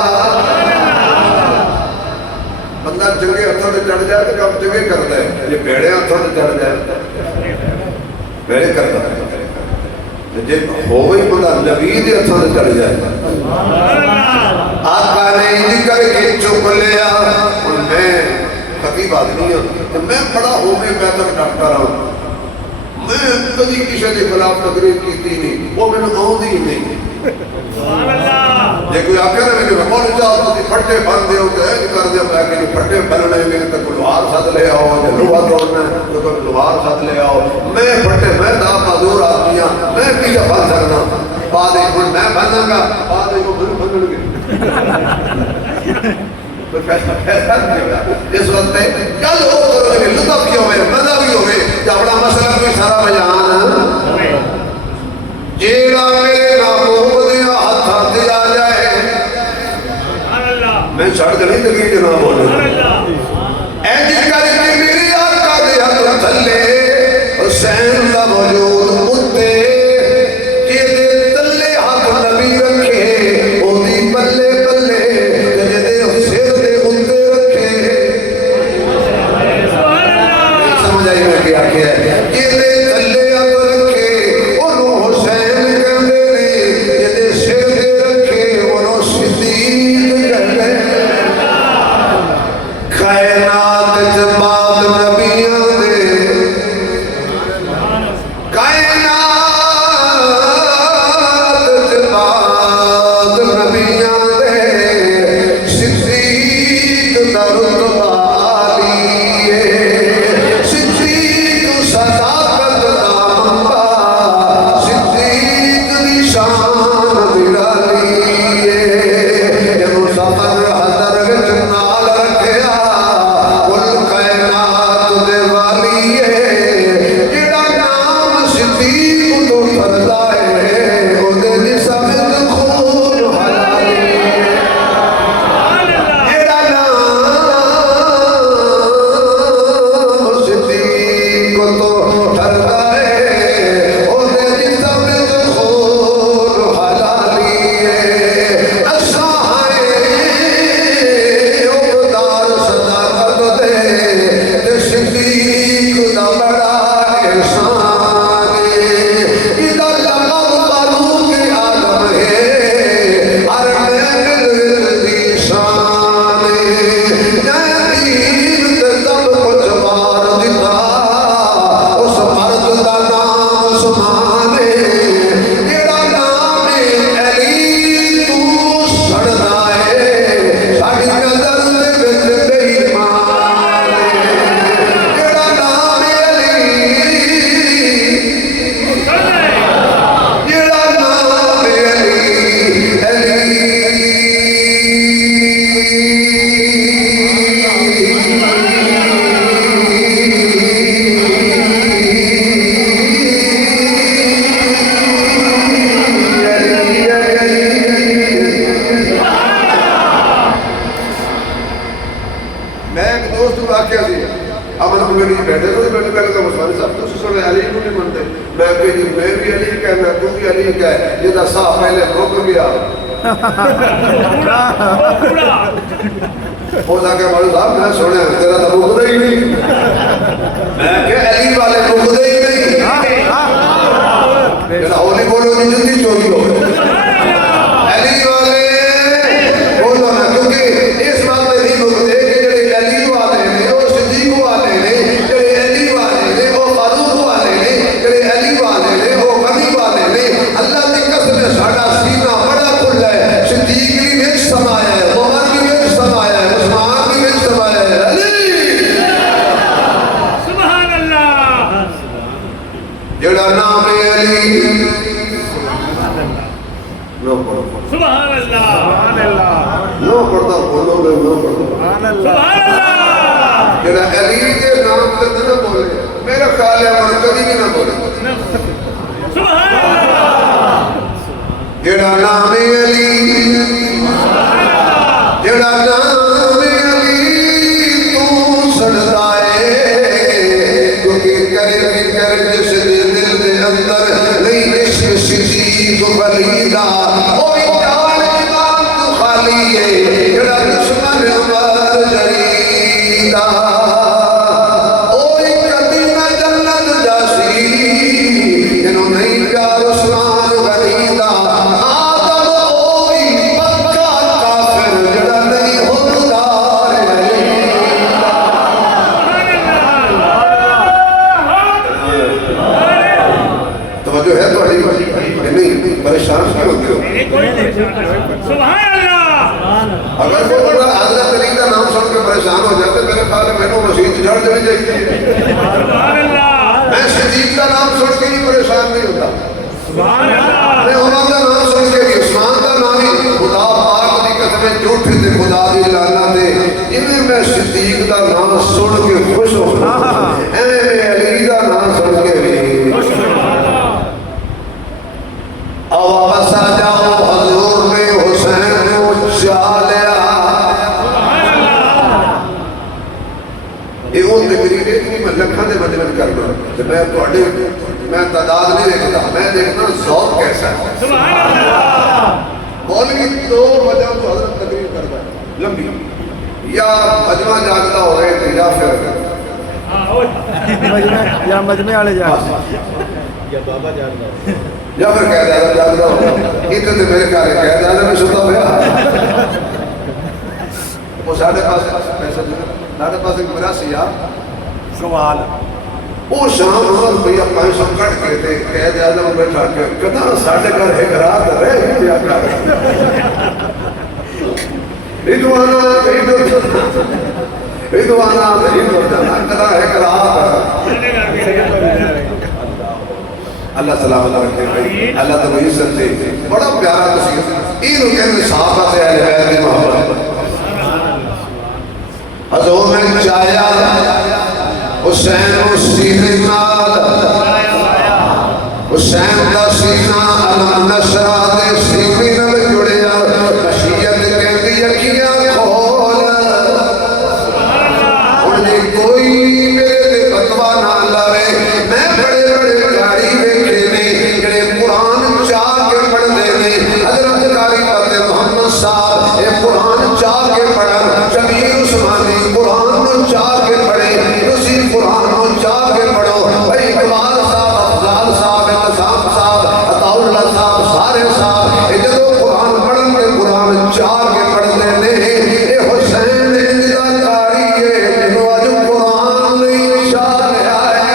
بندہ چنگے ہاتھوں تے چڑھ جائے تو کم چنگے کرتا ہے یہ بھیڑے ہاتھوں تے چڑھ جائے بھیڑے کرتا ہے جے ہوئی بندہ نبی دے ہاتھوں تے چڑھ جائے آقا نے انج کر کے چک لیا اور میں خطیب آدمی ہوں میں بڑا ہو میں تک ڈاکٹر ہوں میں کبھی کسی کے خلاف تقریر کی نہیں وہ میں نے آؤں دی نہیں سبحان اللہ جے کوئی آکے نا میں کون جاؤ تو پھٹے بن دے ہو کہ کر دے میں کہ پھٹے بننے میں تو لوہار ساتھ لے آؤ یا لوہا توڑنا ہے تو لوہار ساتھ لے آؤ میں پھٹے میں دا معذور آدمی ہوں میں کی بن سکنا بعد ایک میں بننا گا بعد ایک وہ بننے گے اس وقت کل ہو کرو کہ لطف بھی ہوئے مزہ بھی ہوئے کہ اپنا مسئلہ کوئی سارا بیان جیڑا میرے محبوب دیا ہاتھ آ جائے میں چھڑ کے نہیں لگی جناب بولے اے جن کر کے میری آقا دے ہاتھ تھلے حسین کا موجود اتے کہ دے تلے ہاتھ نبی رکھے او دی بلے بلے کہ دے سر دے اتے رکھے سمجھ آئی میں کیا کیا ہے کہ دے تلے ہاتھ رکھے انہوں حسین کہنے نے کہ دے سر دے رکھے انہوں صدیق کہنے کائنات جباد نبیوں دے کائنات جباد نبیوں دے صدیق دا رتبہ عالی ہے صدیق صداقت دا منبع صدیق دی شان نرالی ہے یہ مسافر حضر وچ نال رکھیا کل کائنات دے والی ہے جڑا نام صدیق تو تھردا ہے او دے نسب خون حلالی ہے جڑا نام صدیق تو تھردا ہے او دے نسب خون حلالی ہے اساں عقدار صداقت دے تے صدیق دا بڑا احسان ہے ادھر لقب فاروق آدم ہے ہر محفل دی شان ہے نبی تے سب کچھ وار دتا اس مرد دا نام عثمان ہے جڑا نام علی تو سڑدا ہے ساڈی نظر دے وچ بے ایمان ہے جڑا نام علی جڑا نام میں ایک دوست کو واقعہ سی امن کو میری بیٹھے تو بیٹھے پہلے تو مسئلہ صاحب تو سن علی کو نہیں منتے میں کہ جی میں بھی علی کہنا تو بھی علی کہے یہ دا صاحب پہلے رک گیا ہو جا کے ہمارے صاحب میں سنے تیرا تو رکتا ہی نہیں میں کہ علی والے رکتے ہی نہیں جیسا ہولی بولو کی جلدی چوری ہو علی والے بولو نا کیونکہ اس بات میں نہیں رکتے کہ جڑے علی والے نے وہ صدیق والے نے جڑے علی والے نے وہ فاروق والے نے جڑے علی والے نے وہ غنی والے نے اللہ کی قسم ہے ساڈا سینہ بڑا کھلا ہے صدیق بھی وچ سمایا ہے عمر بھی وچ سمایا ہے عثمان بھی وچ سمایا ہے علی سبحان اللہ جڑا نام ہے علی نو پڑھو سبحان اللہ سبحان اللہ نو پڑھتا بولو گے نو پڑھو سبحان اللہ جڑا علی کے نام پہ نہ بولے میرا خیال ہے ہم کبھی بھی نہ بولے سبحان اللہ جڑا نام ہے علی جڑا نام ہے علی تو سڑدا ہے کیونکہ کر جس دل دے اندر نہیں عشق صدیق ولی دا او جان ایمان تو خالی ہے جڑا دشمن عمر جری دا او کبھی نہ جنت جاسی جنوں نہیں پیار عثمان غنی دا آدم اوہی پکا کافر جڑا نہیں حقدار علی توجہ ہے تو نہیں پریشان کیوں ہوتے ہو سبحان اللہ اگر کوئی بڑا حضرت علی کا نام سن کے پریشان ہو جاتے میرے خیال ہے میں نے مسجد جھڑ جڑی چاہیے سبحان اللہ میں صدیق کا نام سن کے ہی پریشان نہیں ہوتا سبحان اللہ میں عمر کا نام سن کے بھی عثمان کا نام ہی خدا پاک کی قسمیں جھوٹے تے خدا دی لعنت ہے انہیں میں صدیق کا نام سن کے خوش ہوتا میں علی کا نام سن کے بھی اب واپس آ جاؤ حضور نے حسین کو چا لیا یہ وہ تقریر ہے کہ میں لکھاں دے مجمع کرنا کہ میں تعداد نہیں دیکھتا، میں دیکھنا ذوق کیسا ہے. سبحان اللہ. مولوی دو وجہ تو حضرت تقریر کرتا ہے لمبی، یا مجمع جاگتا ہو رہے تھے یا پھر یا مجمع والے جا یا بابا جاگتا یا پھر قید اعظم جاگتا ہو. اتنے تو میرے خیال ہے قید اعظم میں ستا ہوا. وہ ساڑھے پاس پیسہ ساڑھے پاس ایک میرا سیاح سوال وہ شام روپیہ 500 کٹ کے تھے قید اعظم بیٹھا کے کہنا ساڑھے گھر ہے رات رہے کیا کر ردوانا کہنا ہے رات. اللہ سلامت رکھے بھائی، اللہ تو عزت دے. بڑا پیارا تصویر یہ کہتے صحابہ سے اہل بیت کی محبت. حضور نے چاہیا حسین کو سینے نال، حسین کا سینہ علم نشرہ دے سینے نال جڑیا. مشیت کہندی اکھیاں کھول انہیں کوئی میرے دے فتویٰ نہ لاوے. میں بڑے بڑے کھلاڑی ویکھے نے جڑے قرآن چاہ کے پڑھ دے نے. حضرت قاری فتح محمد صاحب یہ قرآن چاہ کے پڑھن، شبیر عثمانی قرآن چاہ کے پڑھے، اسی قرآن چاہ کے پڑھو. بھائی اقبال صاحب، افضال صاحب، اعتصام صاحب، عطا اللہ صاحب، سارے صاحب یہ جدو قرآن پڑھن کے قرآن چاہ کے پڑھتے نے. یہ حسین انجدہ کاری ہے جنہوں آج قرآن نہیں چاہ رہا ہے.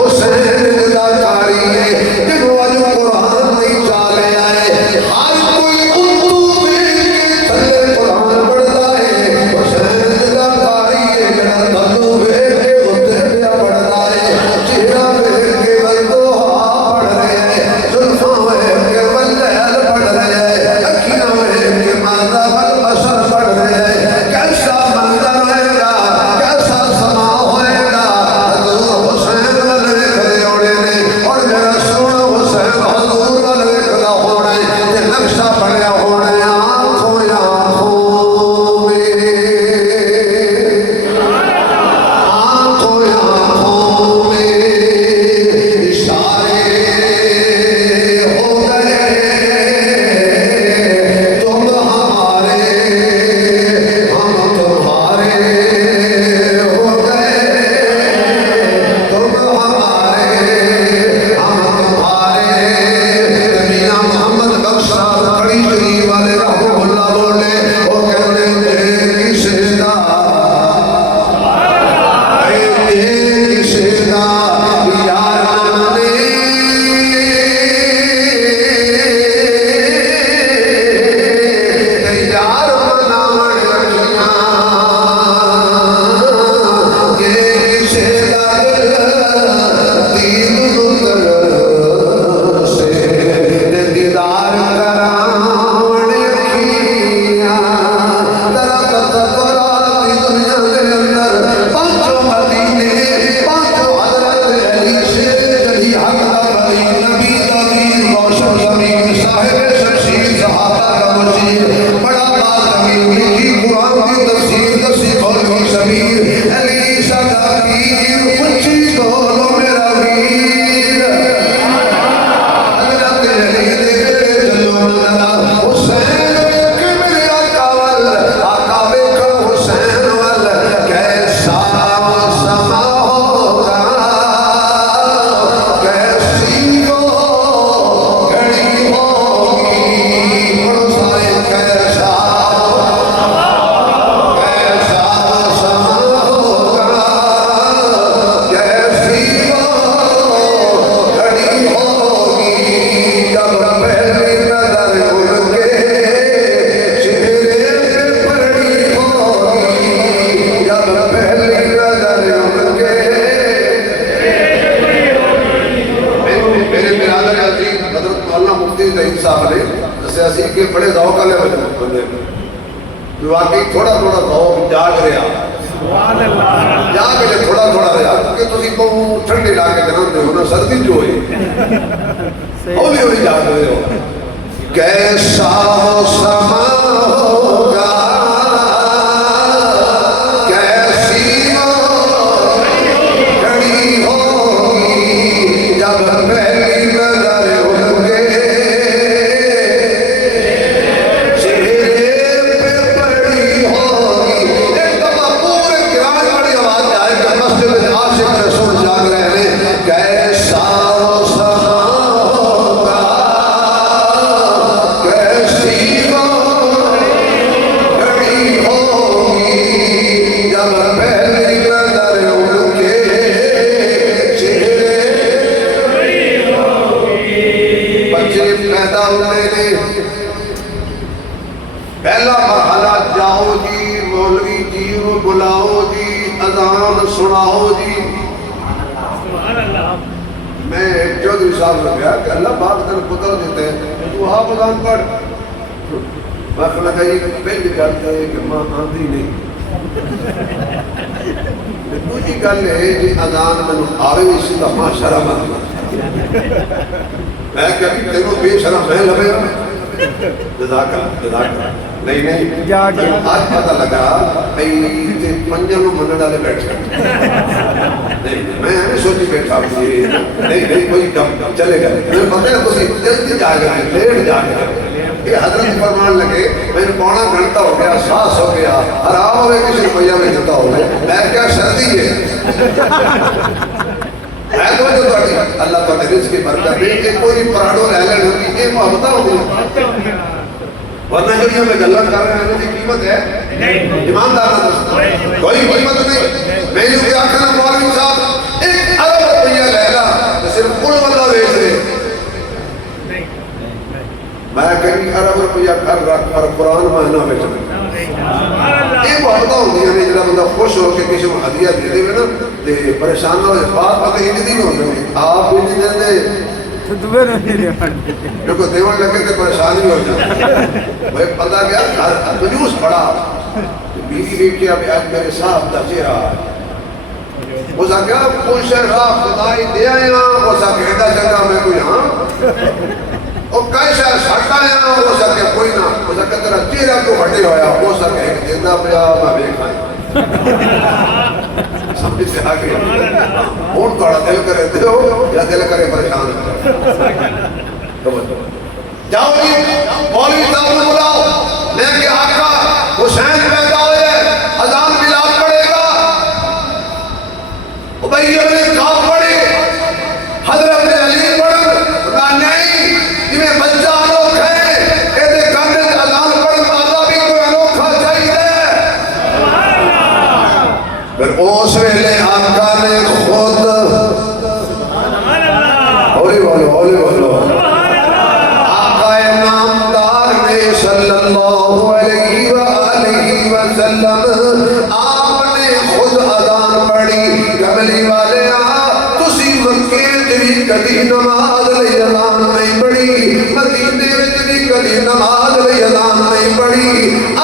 حسین انجدہ کاری ہے جنہوں آج قرآن نہیں چاہ رہا ہے. ہر کوئی اردو میں تھلے قرآن پڑھتا ہے. حسین انجدہ کاری ہے جنہوں تھلو بیٹھ کے اتر پیا پڑھتا ہے. چہرہ بیٹھ کے والدوہا پڑھ رہے ہیں، زلفاں بیٹھ کے واللیل پڑھ رہے ہیں، اکھیاں بیٹھ کے مادہ والبشر پڑھ رہے ہیں. کیسا منظر ہوئے گا، کیسا سما ہوئے گا. حضور حسین والے کھڑے ہونے نے اور میرا سونا حسین حضور والے کھڑا ہونے یہ نقشہ پڑھیا ہونے آنکھوں آنکھوں میں، آنکھوں آنکھوں میں اشارے ہو گئے. تم ہمارے ہم تمہارے ہو گئے. تم ہمارے ہم تمہارے. میاں محمد بخش صاحب کھڑی شریف والے رحمہ اللہ بولے وہ کہتے ہیں کسے دا کسے دا یاران نے یار بناون لگیاں. یہ کسے دا دید نتر سے دیدار کراون اکھیاں. درخت قرآن کی دنیا کے اندر پانچوں مدینے، پانچوں حضرت علی سے علی حق علی نبی نبی روشن زمین صاحب شمشیر صحابہ کا وزیر بڑا بات امین لکھی قرآن کی تفسیر دسی مولوی شبیر علی صدا پیر اونچی بولو میرا ویر. حضرت علی دے بیٹے چلو نظرہ حسین ویکھ میرے آقا وال، آقا ویکھ حسین وال. کیسا سما ہوگا، کیسی وہ گھڑی ہوگی. بڑو سارے کیسا کیسا سما ہوگا، کیسی وہ گھڑی ہوگی. جب پہلی نظر ان کے چہرے پہ پڑی ہوگی. جب پہلی نظر ان کے میرے برادر عزیز حضرت مولانا مفتی ظہیر صاحب نے دسیا سی کہ بڑے ذوق والے بندے واقعی تھوڑا تھوڑا ذوق جاگ رہا سبحان اللہ. جاگ کے تھوڑا تھوڑا رہا کیونکہ تسی بہت ٹھنڈے علاقے جنم دے ہو نا سردی جو ہوئی ہولی ہولی جاگ رہے ہو. کیسا سما ہوگا، کیسا مولوی جی نو بلاؤ جی اذان سناؤ جی. میں چودھری صاحب نے کہا کہ اللہ پاک تیرے پتر دیتے ہیں تو آپ اذان پڑھ. میں کہا یہ پہلی گل ہے کہ ماں آندھی نہیں. دوسری گل ہے کہ اذان میں آوے اسی کا ماں شرم میں کبھی تینوں بے شرم میں لگے جزاک نہیں نہیں آج پتہ لگا پنجن منڈ والے بیٹھے نہیں میں ہمیں سوچی بیٹھا نہیں کوئی کم چلے گا میں پتہ ہے کسی جلدی جا گئے لیٹ جا گئے. یہ حضرت فرمان لگے میں نے پونا گھنٹہ ہو گیا ساس ہو گیا آرام ہوئے کسی روپیہ میں جتا ہو گئے میں کیا سردی ہے میں تو جو تھوڑی اللہ تو رزق کی برکت دے کہ کوئی پراڑوں لے لیں ہوگی یہ محبتہ ہوگی ورنہ جو یہ میں گلت کر رہے ہیں انہوں کی قیمت ہے ایماندار نہ کوئی قیمت نہیں. میں جو کیا کرنا مولوی صاحب 1 ارب روپیہ لے لا تو صرف قل واللہ بیچ رہے میں کہیں ارب روپیہ کر رکھ پر قرآن مہینہ بیچ رہے یہ محبتہ ہوتی ہے جنہا بندہ خوش ہو کے کسی کو ہدیہ دے دے نا دے پریشان ہو جائے بات پتہ ہی نہیں ہوتی آپ بھی نہیں دے دے جو کو دیوان لگے کہ پریشانی ہو جائے بھائی پتہ کیا مجوس پڑا بیوی بھی کیا بھی آج میرے صاحب دا چہرہ وہ سا کیا کوئی شہر راہ خدای دے آیا وہ سا کہتا جگہ میں کوئی ہاں اور کئی شاید ساٹھا ہے وہ سکے کوئی نہ وہ سکے تیرا چہرہ کیوں ہٹے ہویا وہ سکے ایک زندہ پیا میں بیک آئی سمجھ سے آگے ہون توڑا دل کرے دیو یا دل کرے پریشان جاؤ جی مولوی صاحب نے بلاؤ میں کہ آقا حسین پیدا ہوئے اذان بلال پڑے گا ابئی ابن کعب پڑے حضرت علی پڑھ کہا نہیں جنہیں بچہ انوکھ ہے ایدے کاندے اذان پڑھ مالا بھی کوئی انوکھا چاہیے پھر اس ویلے آقا نے خود ہولی بولو آقا نامدار نے صلی اللہ علیہ وآلہ وسلم آپ نے خود اذان پڑھی قبلی والے تسی مکے جی کدی نماز لئی اذان نہیں پڑھی مدینے وچ بھی کدی نماز لئی اذان نہیں پڑھی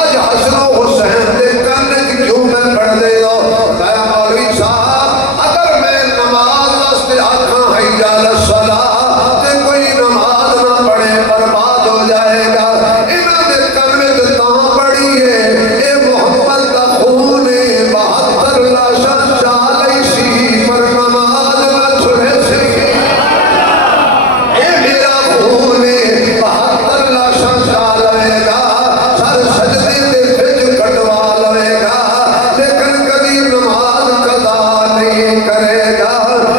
اج حسن و حسین دے کن وچ کیوں میں پڑھ دے گا میں مولوی صاحب اگر میں نماز واسطے آکھاں حی علی الصلاۃ تے کوئی نماز نہ پڑھے برباد ہو جائے گا انہاں دے کن وچ تاں پڑھی ہے اے محمد دا خون 72 لاشاں چالئی سی پر نماز نہ چھڑے سی اے میرا خون 72 لاشاں چالے گا سر سجدے دے وچ کٹوا لے گا لیکن کبھی نماز قضا نہیں کرے گا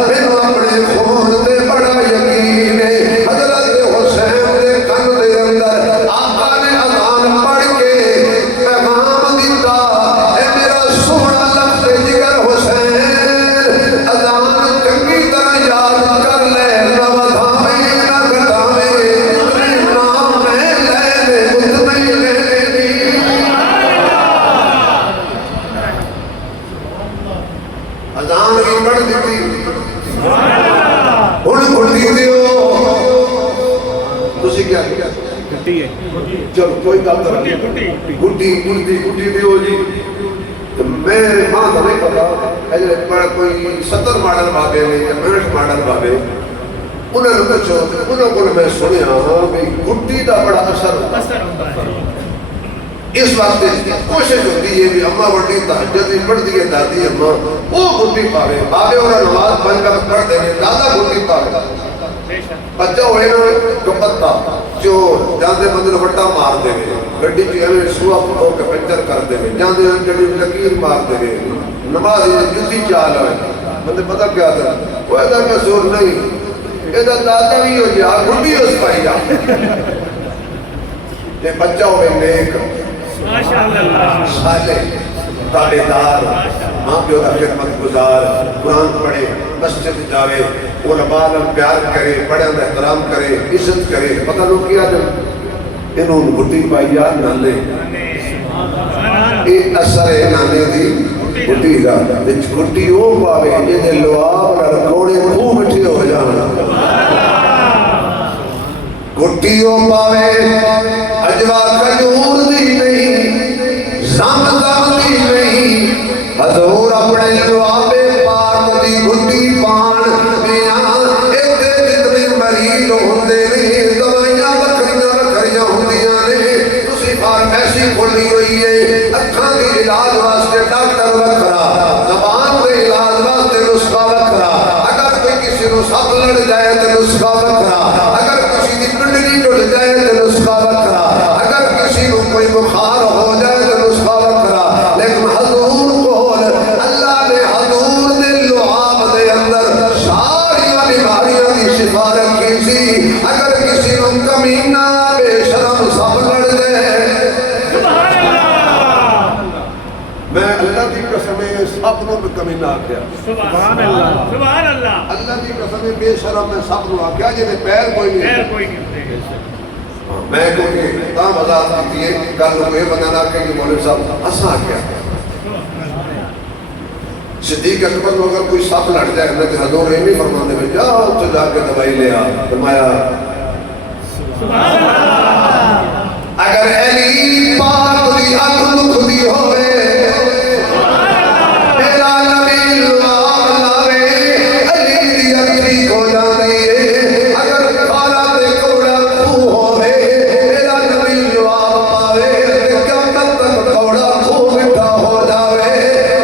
مینوں اپنے خون تے بڑا یقین ہے حضرت حسین دے کن دے اندر آقا نے اذان پڑھ کے پیغام دیتا اے میرا سونا لفظ جگر حسین اذان چنگی طرح یاد کر لے نہ ودھاویں نہ گھٹاویں نام میں لے لے مطمئن لینی اذان بھی پڑھ دیتی ہن گھٹی دیو تسی کیا گھٹی ہے چلو کوئی گل تو گھٹی دیو جی میں ماں تو نہیں پتا کوئی 70 ماڈل بابے نے یا 65 ماڈل بابے انہوں نے پوچھو انہوں کو میں سنیا بھی گھٹی دا بڑا اثر ہوتا ہے اس وقت کوشش ہوتی ہے بھی اماں وڈی تہجد بھی پڑھ دیئے دادی اماں وہ گھٹی پاوے بابے اور نماز 5 وقت پڑھ دیں دادا گھٹی پاوے بچہ ہوئے نا جو پتہ جو جاندے بندے وٹا مار دے گئے گڈی کی ہمیں سوا ہو کے پنچر کر دے گئے جاندے جڑی لکیر مار دے گئے نماز جتی چال ہوئے بندے پتہ کیا تھا وہ ایسا میں زور نہیں ایسا دادا بھی ہو جا گھٹی اس پائی جا یہ بچہ ہوئے نیک صالح تابعدار ماں پیو کا خدمت گزار قرآن پڑھے مسجد جاوے علماء نال پیار کرے بڑے دا احترام کرے عزت کرے پتہ لو کیا جب انہوں نے گھٹی پائی یاد نہ لے یہ اثر ہے نانے دی گھٹی دا گھٹی وہ پاوے جے لواب نال کوڑے خوہ مٹھے ہو جان گھٹی وہ پاوے اجوا کھجور دی نہیں زمزم دی نہیں حضور اپنے لواب پاک دی گھٹی پان میاں ایتے جتنے مریض ہوندے نے دوائیاں وکھریاں ہوندیاں نے تسی فارمیسی کھولی ہوئی ہے اکھاں دی علاج واسطے ڈاکٹر وکھرا زبان دے علاج واسطے نسخہ وکھرا اگر کوئی کسی نو سب لڑ جائے تے نسخہ وکھرا اگر کسی دی پنڈلی ٹوٹ جائے تے نسخہ وکھرا اگر کسی نو کوئی بخار ہو جائے تے نسخہ وکھرا لیکن حضور کول اللہ نے حضور دے لعاب دے اندر ساری بیماریاں دی شفا رکھی سی اگر کسی نو کمینہ بے شرم سب لڑ جائے میں اللہ کی قسم سب نو کمینہ آکھیا سبحان اللہ سبحان اللہ اللہ کی قسم بے شرم میں سب نو آکھیا جے پیر کوئی نہیں خیر کوئی نہیں میں کیونکہ تاں وضاحت کی ہے گل ہوئے بنانا کہ مولوی صاحب اساں کیا صدیق اکبر کو اگر کوئی سپ لڑ جائے میں کہ حضور یہ نہیں فرمانے میں جاؤ تو جا کے دوائی لے آ فرمایا اگر علی پاک دی اکھ دکھ دی ہوئے میرا نبی لعاب لاوے علی دی اکھ ٹھیک ہو جاتی ہے اگر کھالا تے کوڑا خوہ ہوئے میرا نبی لعاب پاوے تے قیامت تک کوڑا خوہ مٹھا ہو جاوے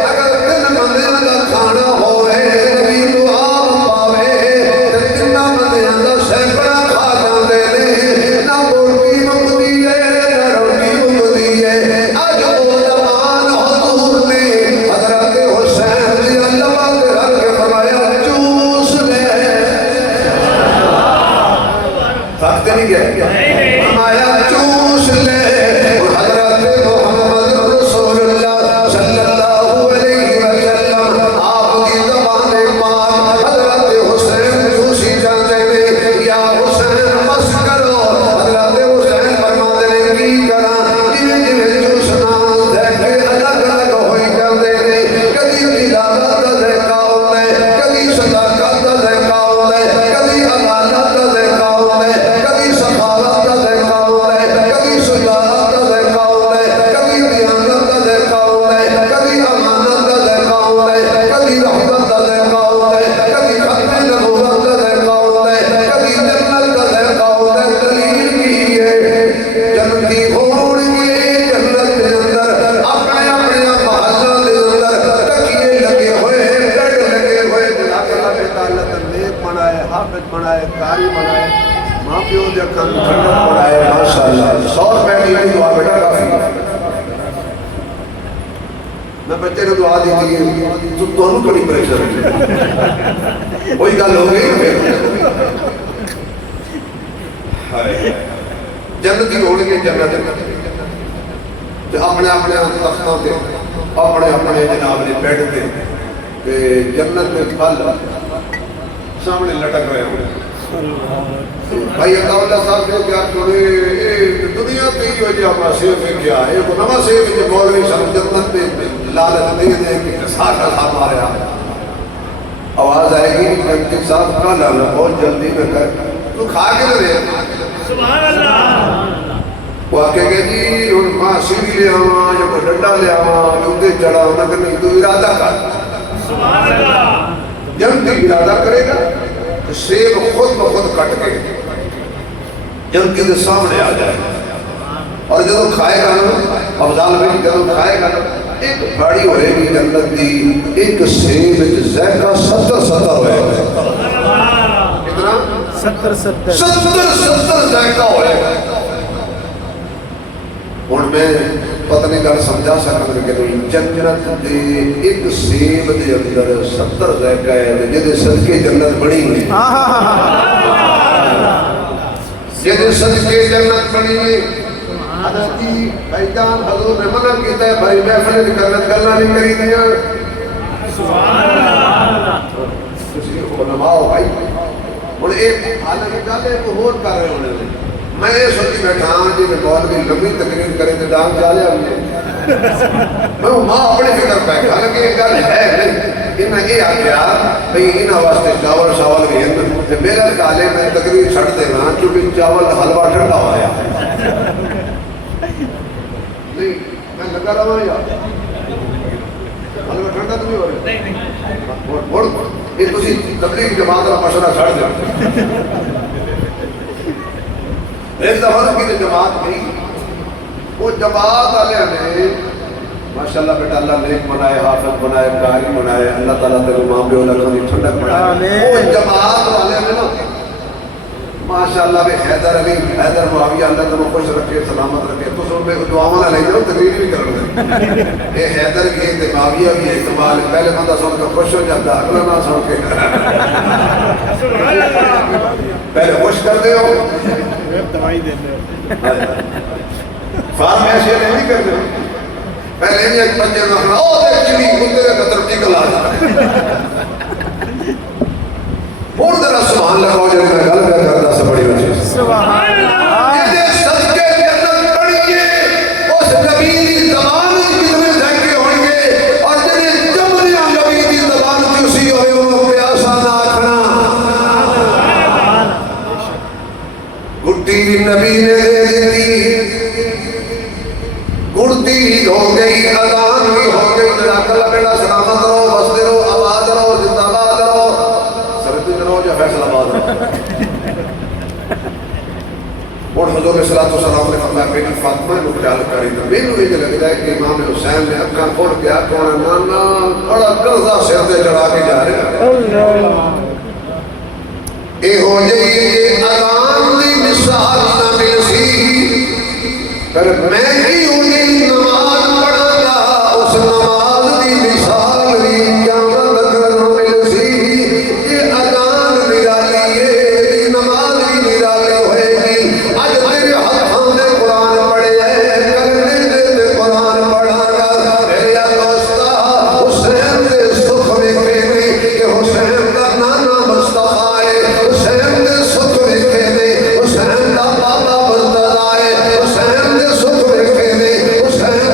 اگر تن بندیاں دا کھانا ہوئے نبی لعاب پاوے تے تنہ بندیاں دا سینکڑا کھا جاندے نے نہ روٹی مکدی ہے نہ روٹی مکدی ہے اج وہ زمان حضور نے حضرت حسین دی اللہ کے رکھ کے فرمایا چوس لے فرق نہیں گیا فرمایا چوس لے اور حضرت محمد رسول اللہ صلی اللہ علیہ وسلم آپ کی زبان پاک حضرت حسین چوسی جاتے نے یا حسین بس کرو حضرت حسین فرماتے نے کی کرا جی چوسنا دیکھے الگ الگ ہوئی جاتے نے کبھی عدالت کا ذائقہ ہوتا ہے کبھی صداقت کا ذائقہ ہوتا ہے کبھی عدالت کا ذائقہ ہوتا ہے کبھی سخاوت کا ذائقہ ہوتا ہے کبھی شجاعت کا ذائقہ ہوتا ہے کبھی دیانت کا ذائقہ ہوتا ہے کبھی امانت کا ذائقہ ہوتا ہے کبھی رحمت کا ذائقہ ہوتا ہے کبھی ختم نبوت کا ذائقہ ہوتا ہے کبھی جنت کا ذائقہ ہوتا ہے دلیل کی ہے جنتی ہون گے جنت کے اندر اپنے اپنے محلہ کے اندر تکیے لگے ہوئے بیڈ لگے ہوئے اللہ تعالیٰ نیک بنائے حافظ بنائے قاری بنائے ماں پیو جا کر جنت بنائے ماشاءاللہ 100 روپے کی نہیں دعا بیٹا کافی میں بچے نے دعا دی تھی تو دونوں کڑی پریشر وہی گل ہو گئی جنتی ہونے کے جنت اپنے اپنے تختوں تے اپنے اپنے جناب نے بیٹھ تے جنت میں پھل سامنے لٹک رہے ہوئے بھائی اللہ صاحب نے کیا چھوڑے دنیا تے ہی وجہ ہمارا سیف ہے کیا ہے وہ نما سیف جو مولوی صاحب جنت میں لالت دے دے کہ ساتھ ہمارے آواز آئے گی کہ صاحب کا لانا بہت جلدی میں کر تو کھا کے دے سبحان اللہ وہ آکے گئے جی ان ماں سیڑھی لے آواں یا کوئی ڈنڈا لے آواں جوتے چڑھا ہونا کہ نہیں تو ارادہ کر سبحان اللہ جنتی ارادہ کرے گا تو سیب خود بخود کٹ کے جنتی کے سامنے آ جائے اور جب کھائے گا نا افضال بھائی جب کھائے گا نا ایک بڑی ہوئے گی جنت دی ایک سیب ذائقہ 70 ہوئے کتنا 70 ذائقہ ہوئے گا اور میں پتہ نہیں گل سمجھا سکتا کہ نہیں جنت دے ایک سیب دے اندر 70 ذائقہ ہے جدے صدقے جنت بڑی ہوئی جدے صدقے جنت بڑی ہوئی حضرت بھائی جان حضور نے منع کیتا ہے بھائی محفل کرنا نہیں کری دیا سبحان اللہ کسی علماء بھائی اور ایک حالت گل ہے وہ اور کر رہے ہونے میں سوچی بیٹھا ہاں جی میں بہت بھی لمبی تقریر کرے تو ڈانگ جا لیا ہم نے میں ماں اپنی فکر پہ حالانکہ یہ گل ہے نہیں انہیں یہ آخیا بھئی انہاں واسطے چاول شاول بھی ہیں میرا کالے میں تقریر چھڑ دینا کیونکہ چاول حلوہ ٹھنڈا ہوا نہیں میں لگا رہا یا حلوہ ٹھنڈا تو نہیں ہو رہا بڑھ یہ تسی تبلیغ جماعت کا مشورہ چھڑ دیں ایک دفعہ کی جماعت نہیں وہ جماعت والے نے ماشاءاللہ بیٹا اللہ نیک بنائے حافظ بنائے قاری بنائے اللہ تعالیٰ تیرے ماں پہ اللہ کی ٹھنڈک بنائے وہ جماعت والے نے نا ماشاءاللہ بے حیدر علی حیدر معاویہ اللہ تمہیں خوش رکھے سلامت رکھے تو سن میں دعاواں نہ لے جاؤ تقریر بھی کرو یہ حیدر کی تے معاویہ بھی احتمال پہلے بندہ سن کے خوش ہو جاتا اگلا نہ سن کے پہلے خوش کر دے ہو دوائی دے دے فارم ایسے نہیں کرتے پہلے بھی ایک بچے میں اپنا او دیکھ چلی کتے کا قطر ٹکل آ جاتا اور ذرا سبحان اللہ ہو جائے میں گل کرتا سے بڑی وجہ سبحان اللہ یہ صدقے جنت پڑھیے اس نبی دی زبان کتنے ذکر ہوں گے اور جنہیں جملیاں نبی دی زبان کسی ہوئے انہوں پیاسا نہ آکھنا گھٹی بھی نبی نے دے دیتی گڑتی ہو گئی اذان بھی ہو گئی جزاک اللہ بیٹا سلامت رہو بستے رہو آباد رہو زندہ آباد رہو سرد رہو یا فیصل آباد رہو اور حضور صلی اللہ علیہ وسلم نے فرمایا بیٹی فاطمہ کو خیال کری تو میں نے یہ لگتا ہے کہ امام حسین نے اکھاں کھول کے کون نانا بڑا قرضہ سر تے چڑھا کے جا رہے اے ہو جئی اذان دی مثال نہ مل سی پر میں ہی انہیں نماز پڑھا گا اس نماز دی مثال بھی قیامت تک نہ مل سی یہ اذان نرالی ہے نماز بھی نرالی ہوئے گی اج تیرے ہاتھوں دے قرآن پڑھے ہیں کرنے دے قرآن پڑھا گا میرے دوستا حسین دے سکھ ویکھے نے کہ حسین دا نانا مصطفیٰ ہے حسین دے سکھ ویکھے نے حسین دا بابا مرتضیٰ ہے حسین دے سکھ ویکھے نے حسین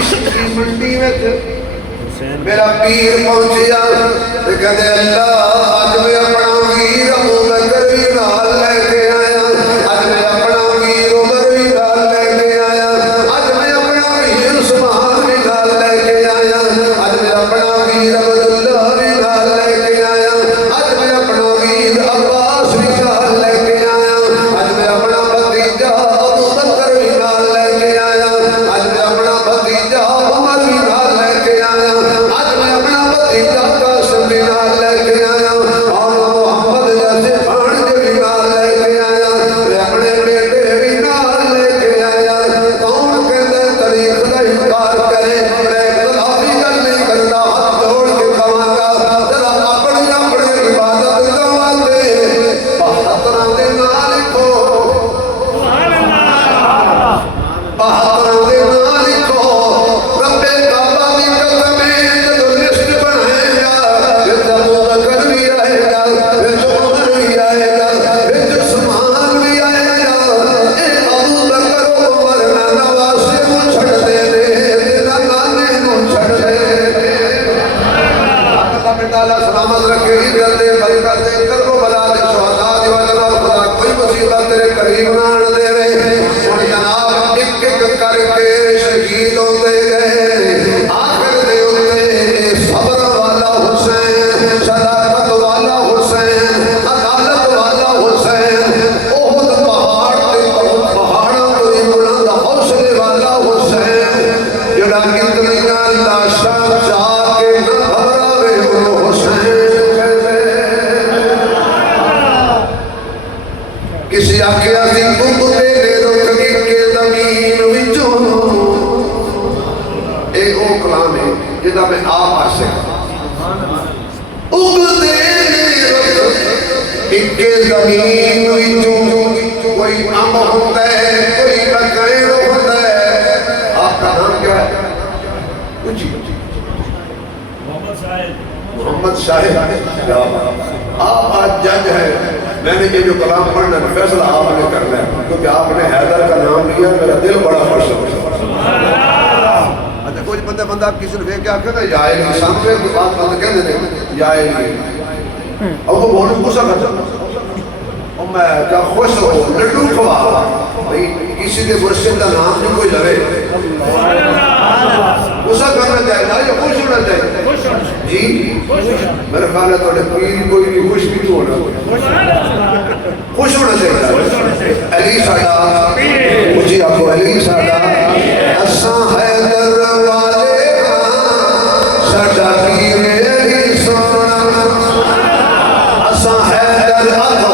عشق کی منڈی میں میرا پیر پہنچیا تے کہتے اللہ اج میں اپنا ویر ابو بکر بھی نال لے کے آیا اج میں اپنا ویر عمر بھی نال لے کے آیا اج میں اپنا ویر عثمان بھی نال لے کے آیا اج میں اپنا ویر عبداللہ بھی نال لے کے آیا اج میں اپنا ویر عباس بھی نال لے کے آیا اج میں اپنا بھتیجا ابو بکر بھی نال لے کے آیا اج میں اپنا بھتیجا عمر بھی نال لے کے آیا اج میں اپنا بھتیجا قاسم بھی نال لے کے آیا اور محمد جیسے بھانجے بھی نال لے کے آیا میں اپنے بیٹے بھی نال لے کے آیا کون کہتے طریق کا انکار کرے میں اختلافی گل نہیں کرتا ہاتھ جوڑ کے کہاں گا ذرا اپنی اپنی عبادت کروا دے بہترہ دے نال لکھو بہترہ دے نال لکھو رب کعبہ دی قسم ہے جو لسٹ بنائے گا پھر ابو بکر بھی آئے گا پھر عمر بھی آئے گا پھر عثمان بھی آئے گا اے ابو بکر عمر نہ نواسے کو چھڑ دے دے نہ نانے کو چھڑ دے دے اللہ بیٹا اللہ سلامت رکھے عزت دے برکت دے کرب و بلا دے شہداء دی وجہ نال خدا کوئی مصیبت تیرے قریب نہ آن دے وے ہن جناب ایک ایک کر کے شہید ہوتے گئے آخر دے ہوتے صبر والا حسین صداقت والا حسین عدالت والا حسین احد پہاڑ تے پہاڑوں تو بلند حوصلے والا حسین جڑا کتنیاں لاشاں جا کے نہ گھبراوے وہ حسین کسی آکھیا سی اگتے نے رک کے زمین وچوں اے او کلام ہے جدا میں آپ آ سکتا اگتے نے رک کے زمین وچوں کوئی امب ہوتا ہے کوئی بکیر ہوتا ہے آپ کا نام کیا ہے کچھ محمد شاہد آپ آج جج ہیں میں نے یہ جو کلام پڑھنا ہے فیصلہ آپ نے کرنا ہے کیونکہ آپ نے حیدر کا نام لیا میرا دل بڑا خوش ہو اچھا کچھ بندہ کسی نے کیا کہتا ہے یا الہی سامنے کی بات بند کہنے دے یا الہی اور وہ بہت غصہ کرتا اور میں کیا خوش ہو لڈو کھوا بھئی کسی دے مرشد کا نام نہیں کوئی لگے غصہ کرنا چاہیے یا خوش ہونا چاہیے جی میرے خیال ہے تو پیر کوئی بھی خوش بھی تو ہونا خوش ہونا چاہیے علی ساڈا مجھے آپ کو علی ساڈا اساں حیدر والے ساڈا پیر علی سونا اساں حیدر اب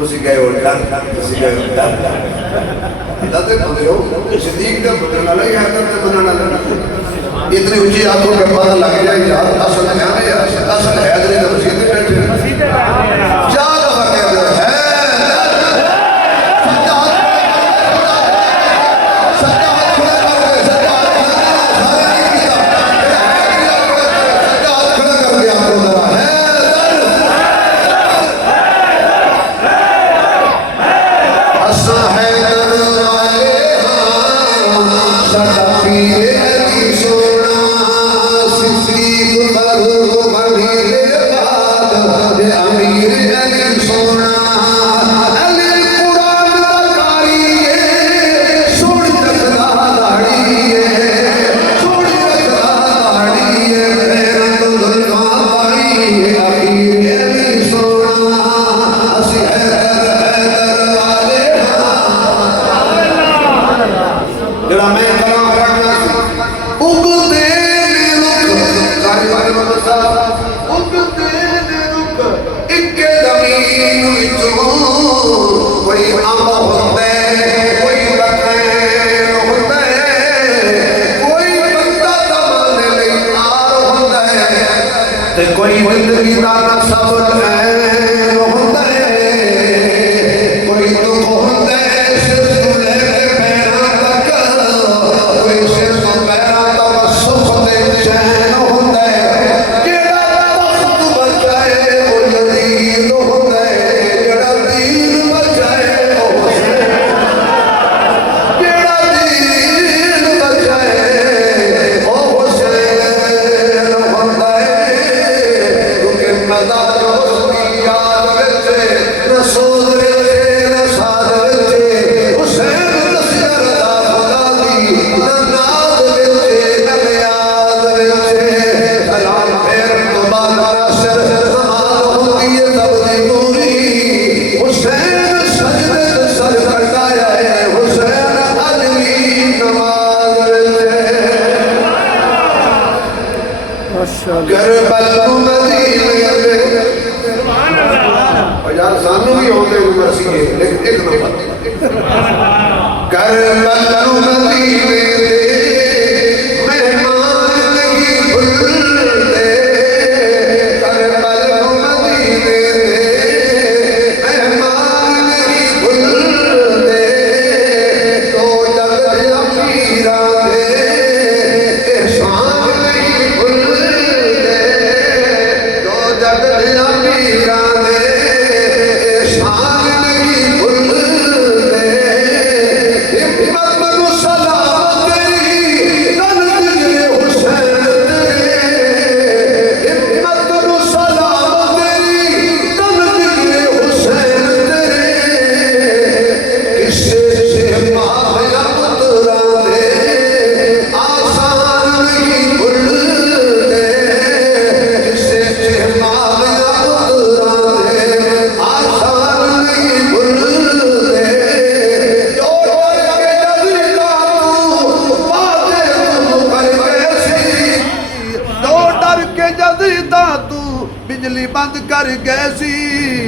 تسی گئے ہو ڈر تسی گئے ہو ڈر اللہ تے بندے ہو صدیق تے بننا لگے حیدر تے بننا لگے اتنی اونچی آنکھوں پہ پتہ لگ جائے یار اصل ہے اصل حیدر تے مسجد میں بیٹھے کیا دفعہ کہتے ہیں کوئی زندگی دا صبر ہے ہوتا ہے کوئی دکھ ہوتا ہے صرف تو لے کے پیروں تک کوئی صرف پیروں تک سکھ دے چین ہوتا ہے کیڑا سبحان اللہ یار سانو بھی ہوتے ہیں مرسی ہے لیکن ایک نمبر کربلا مدینے دے مہمان نہیں بھولتے کربلا مدینے دے مہمان نہیں بھولتے تو جگ امیراں دے احسان نہیں بھولتے تو جگ امیراں دے احسان نہیں بھولتے ہمت کو سلام تیری تن دل حسین تیرے ہمت کو سلام تیری تن دل حسین تیرے کسے سے ماہیا پترا دے آسان نہیں بھولتے کسے سے ماہیا پترا دے آسان نہیں بھولتے جو ڈر کے جدیدہ تو بجلی بند کر گئے سی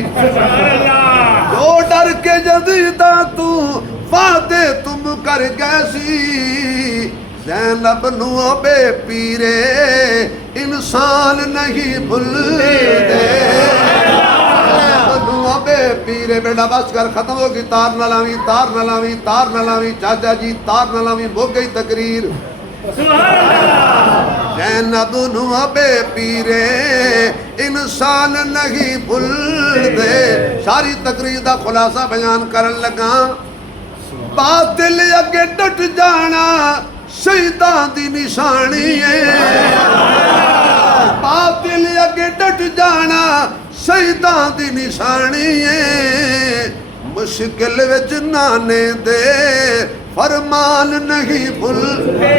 سبحان اللہ جو ڈر کے جدیدہ تو وعدے تم کر گئے سی زینب نو بے پیرے انسان نہیں بھولتے زینب نو بے پیرے بیٹا بس کر ختم ہو گئی تار نہ لاوی تار نہ لاوی تار نہ لاوی چاچا جی تار نہ لاوی ہو گئی تقریر سبحان اللہ زینب نو بے پیرے انسان نہیں بھولتے ساری تقریر دا خلاصہ بیان کرن لگا باطل اگے ڈٹ جانا شہیداں دی نشانی ہے باطل اگے ڈٹ جانا شہیداں دی نشانی ہے مشکل وچ نانے دے فرمان نہیں بھولتے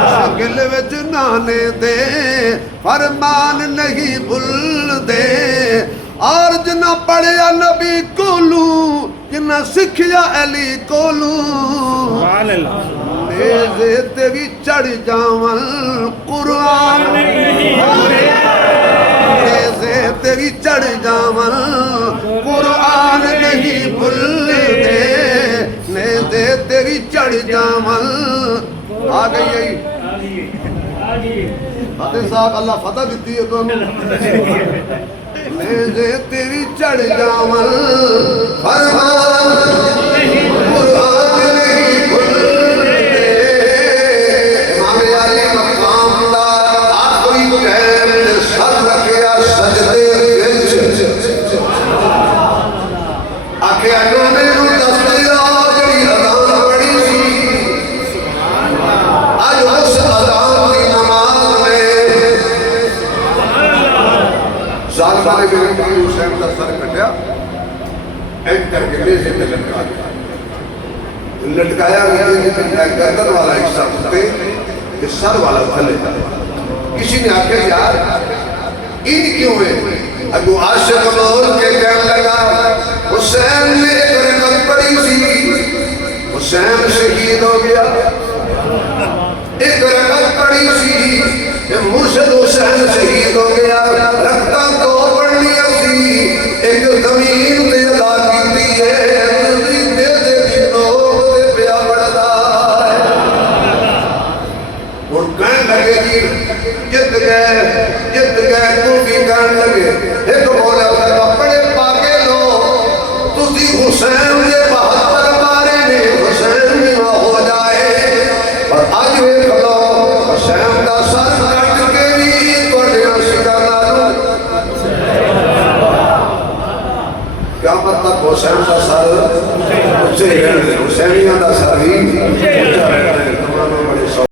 مشکل وچ نانے دے فرمان نہیں بھولتے اور جنہ پڑھیا نبی کولوں جنہ سکھیا علی کولوں سبحان اللہ میزے تے بھی چڑھ جاون قرآن میزے تے بھی چڑھ جاون قرآن نہیں بھولتے میزے تے بھی چڑھ جاون آ گئی یہی فاتح صاحب اللہ فتح دیتی ہے تو میزے تے بھی چڑھ جاون فرمان قرآن نہیں بھولتے امام علی مقام دا آخری ٹائم تے سر رکھیا سجدے وچ آکھیا جو مینوں دس دیا جڑی اذان پڑھی سی اج اس اذان دی نماز میں ظالماں نے میرے حسین کا سر کٹیا ایک کر کے میزے پہ لٹکا دیا لٹکایا گیا گردن والا حصہ ہوتے کہ سر والا تھلے کسی نے آکے یار این کیوں ہے ابو عاشق بول کے کہنے لگا حسین نے ایک رکعت پڑھی سی حسین شہید ہو گیا ایک رکعت پڑھی سی مرشد حسین شہید ہو گیا رکھتا تو پڑھنی سی ایک زمین تے ادا کیتی ہے جت گئے تو بھی کہنے لگے ایک بولے اپنے کپڑے پاکے لو تسی حسین یہ 72 مارے نے حسین بھی ہو جائے اور آج وہ کھلو حسین کا سر کٹ کے بھی کوڑیاں شکانا لو کیا مطلب حسین کا سر حسینیاں کا سر ہی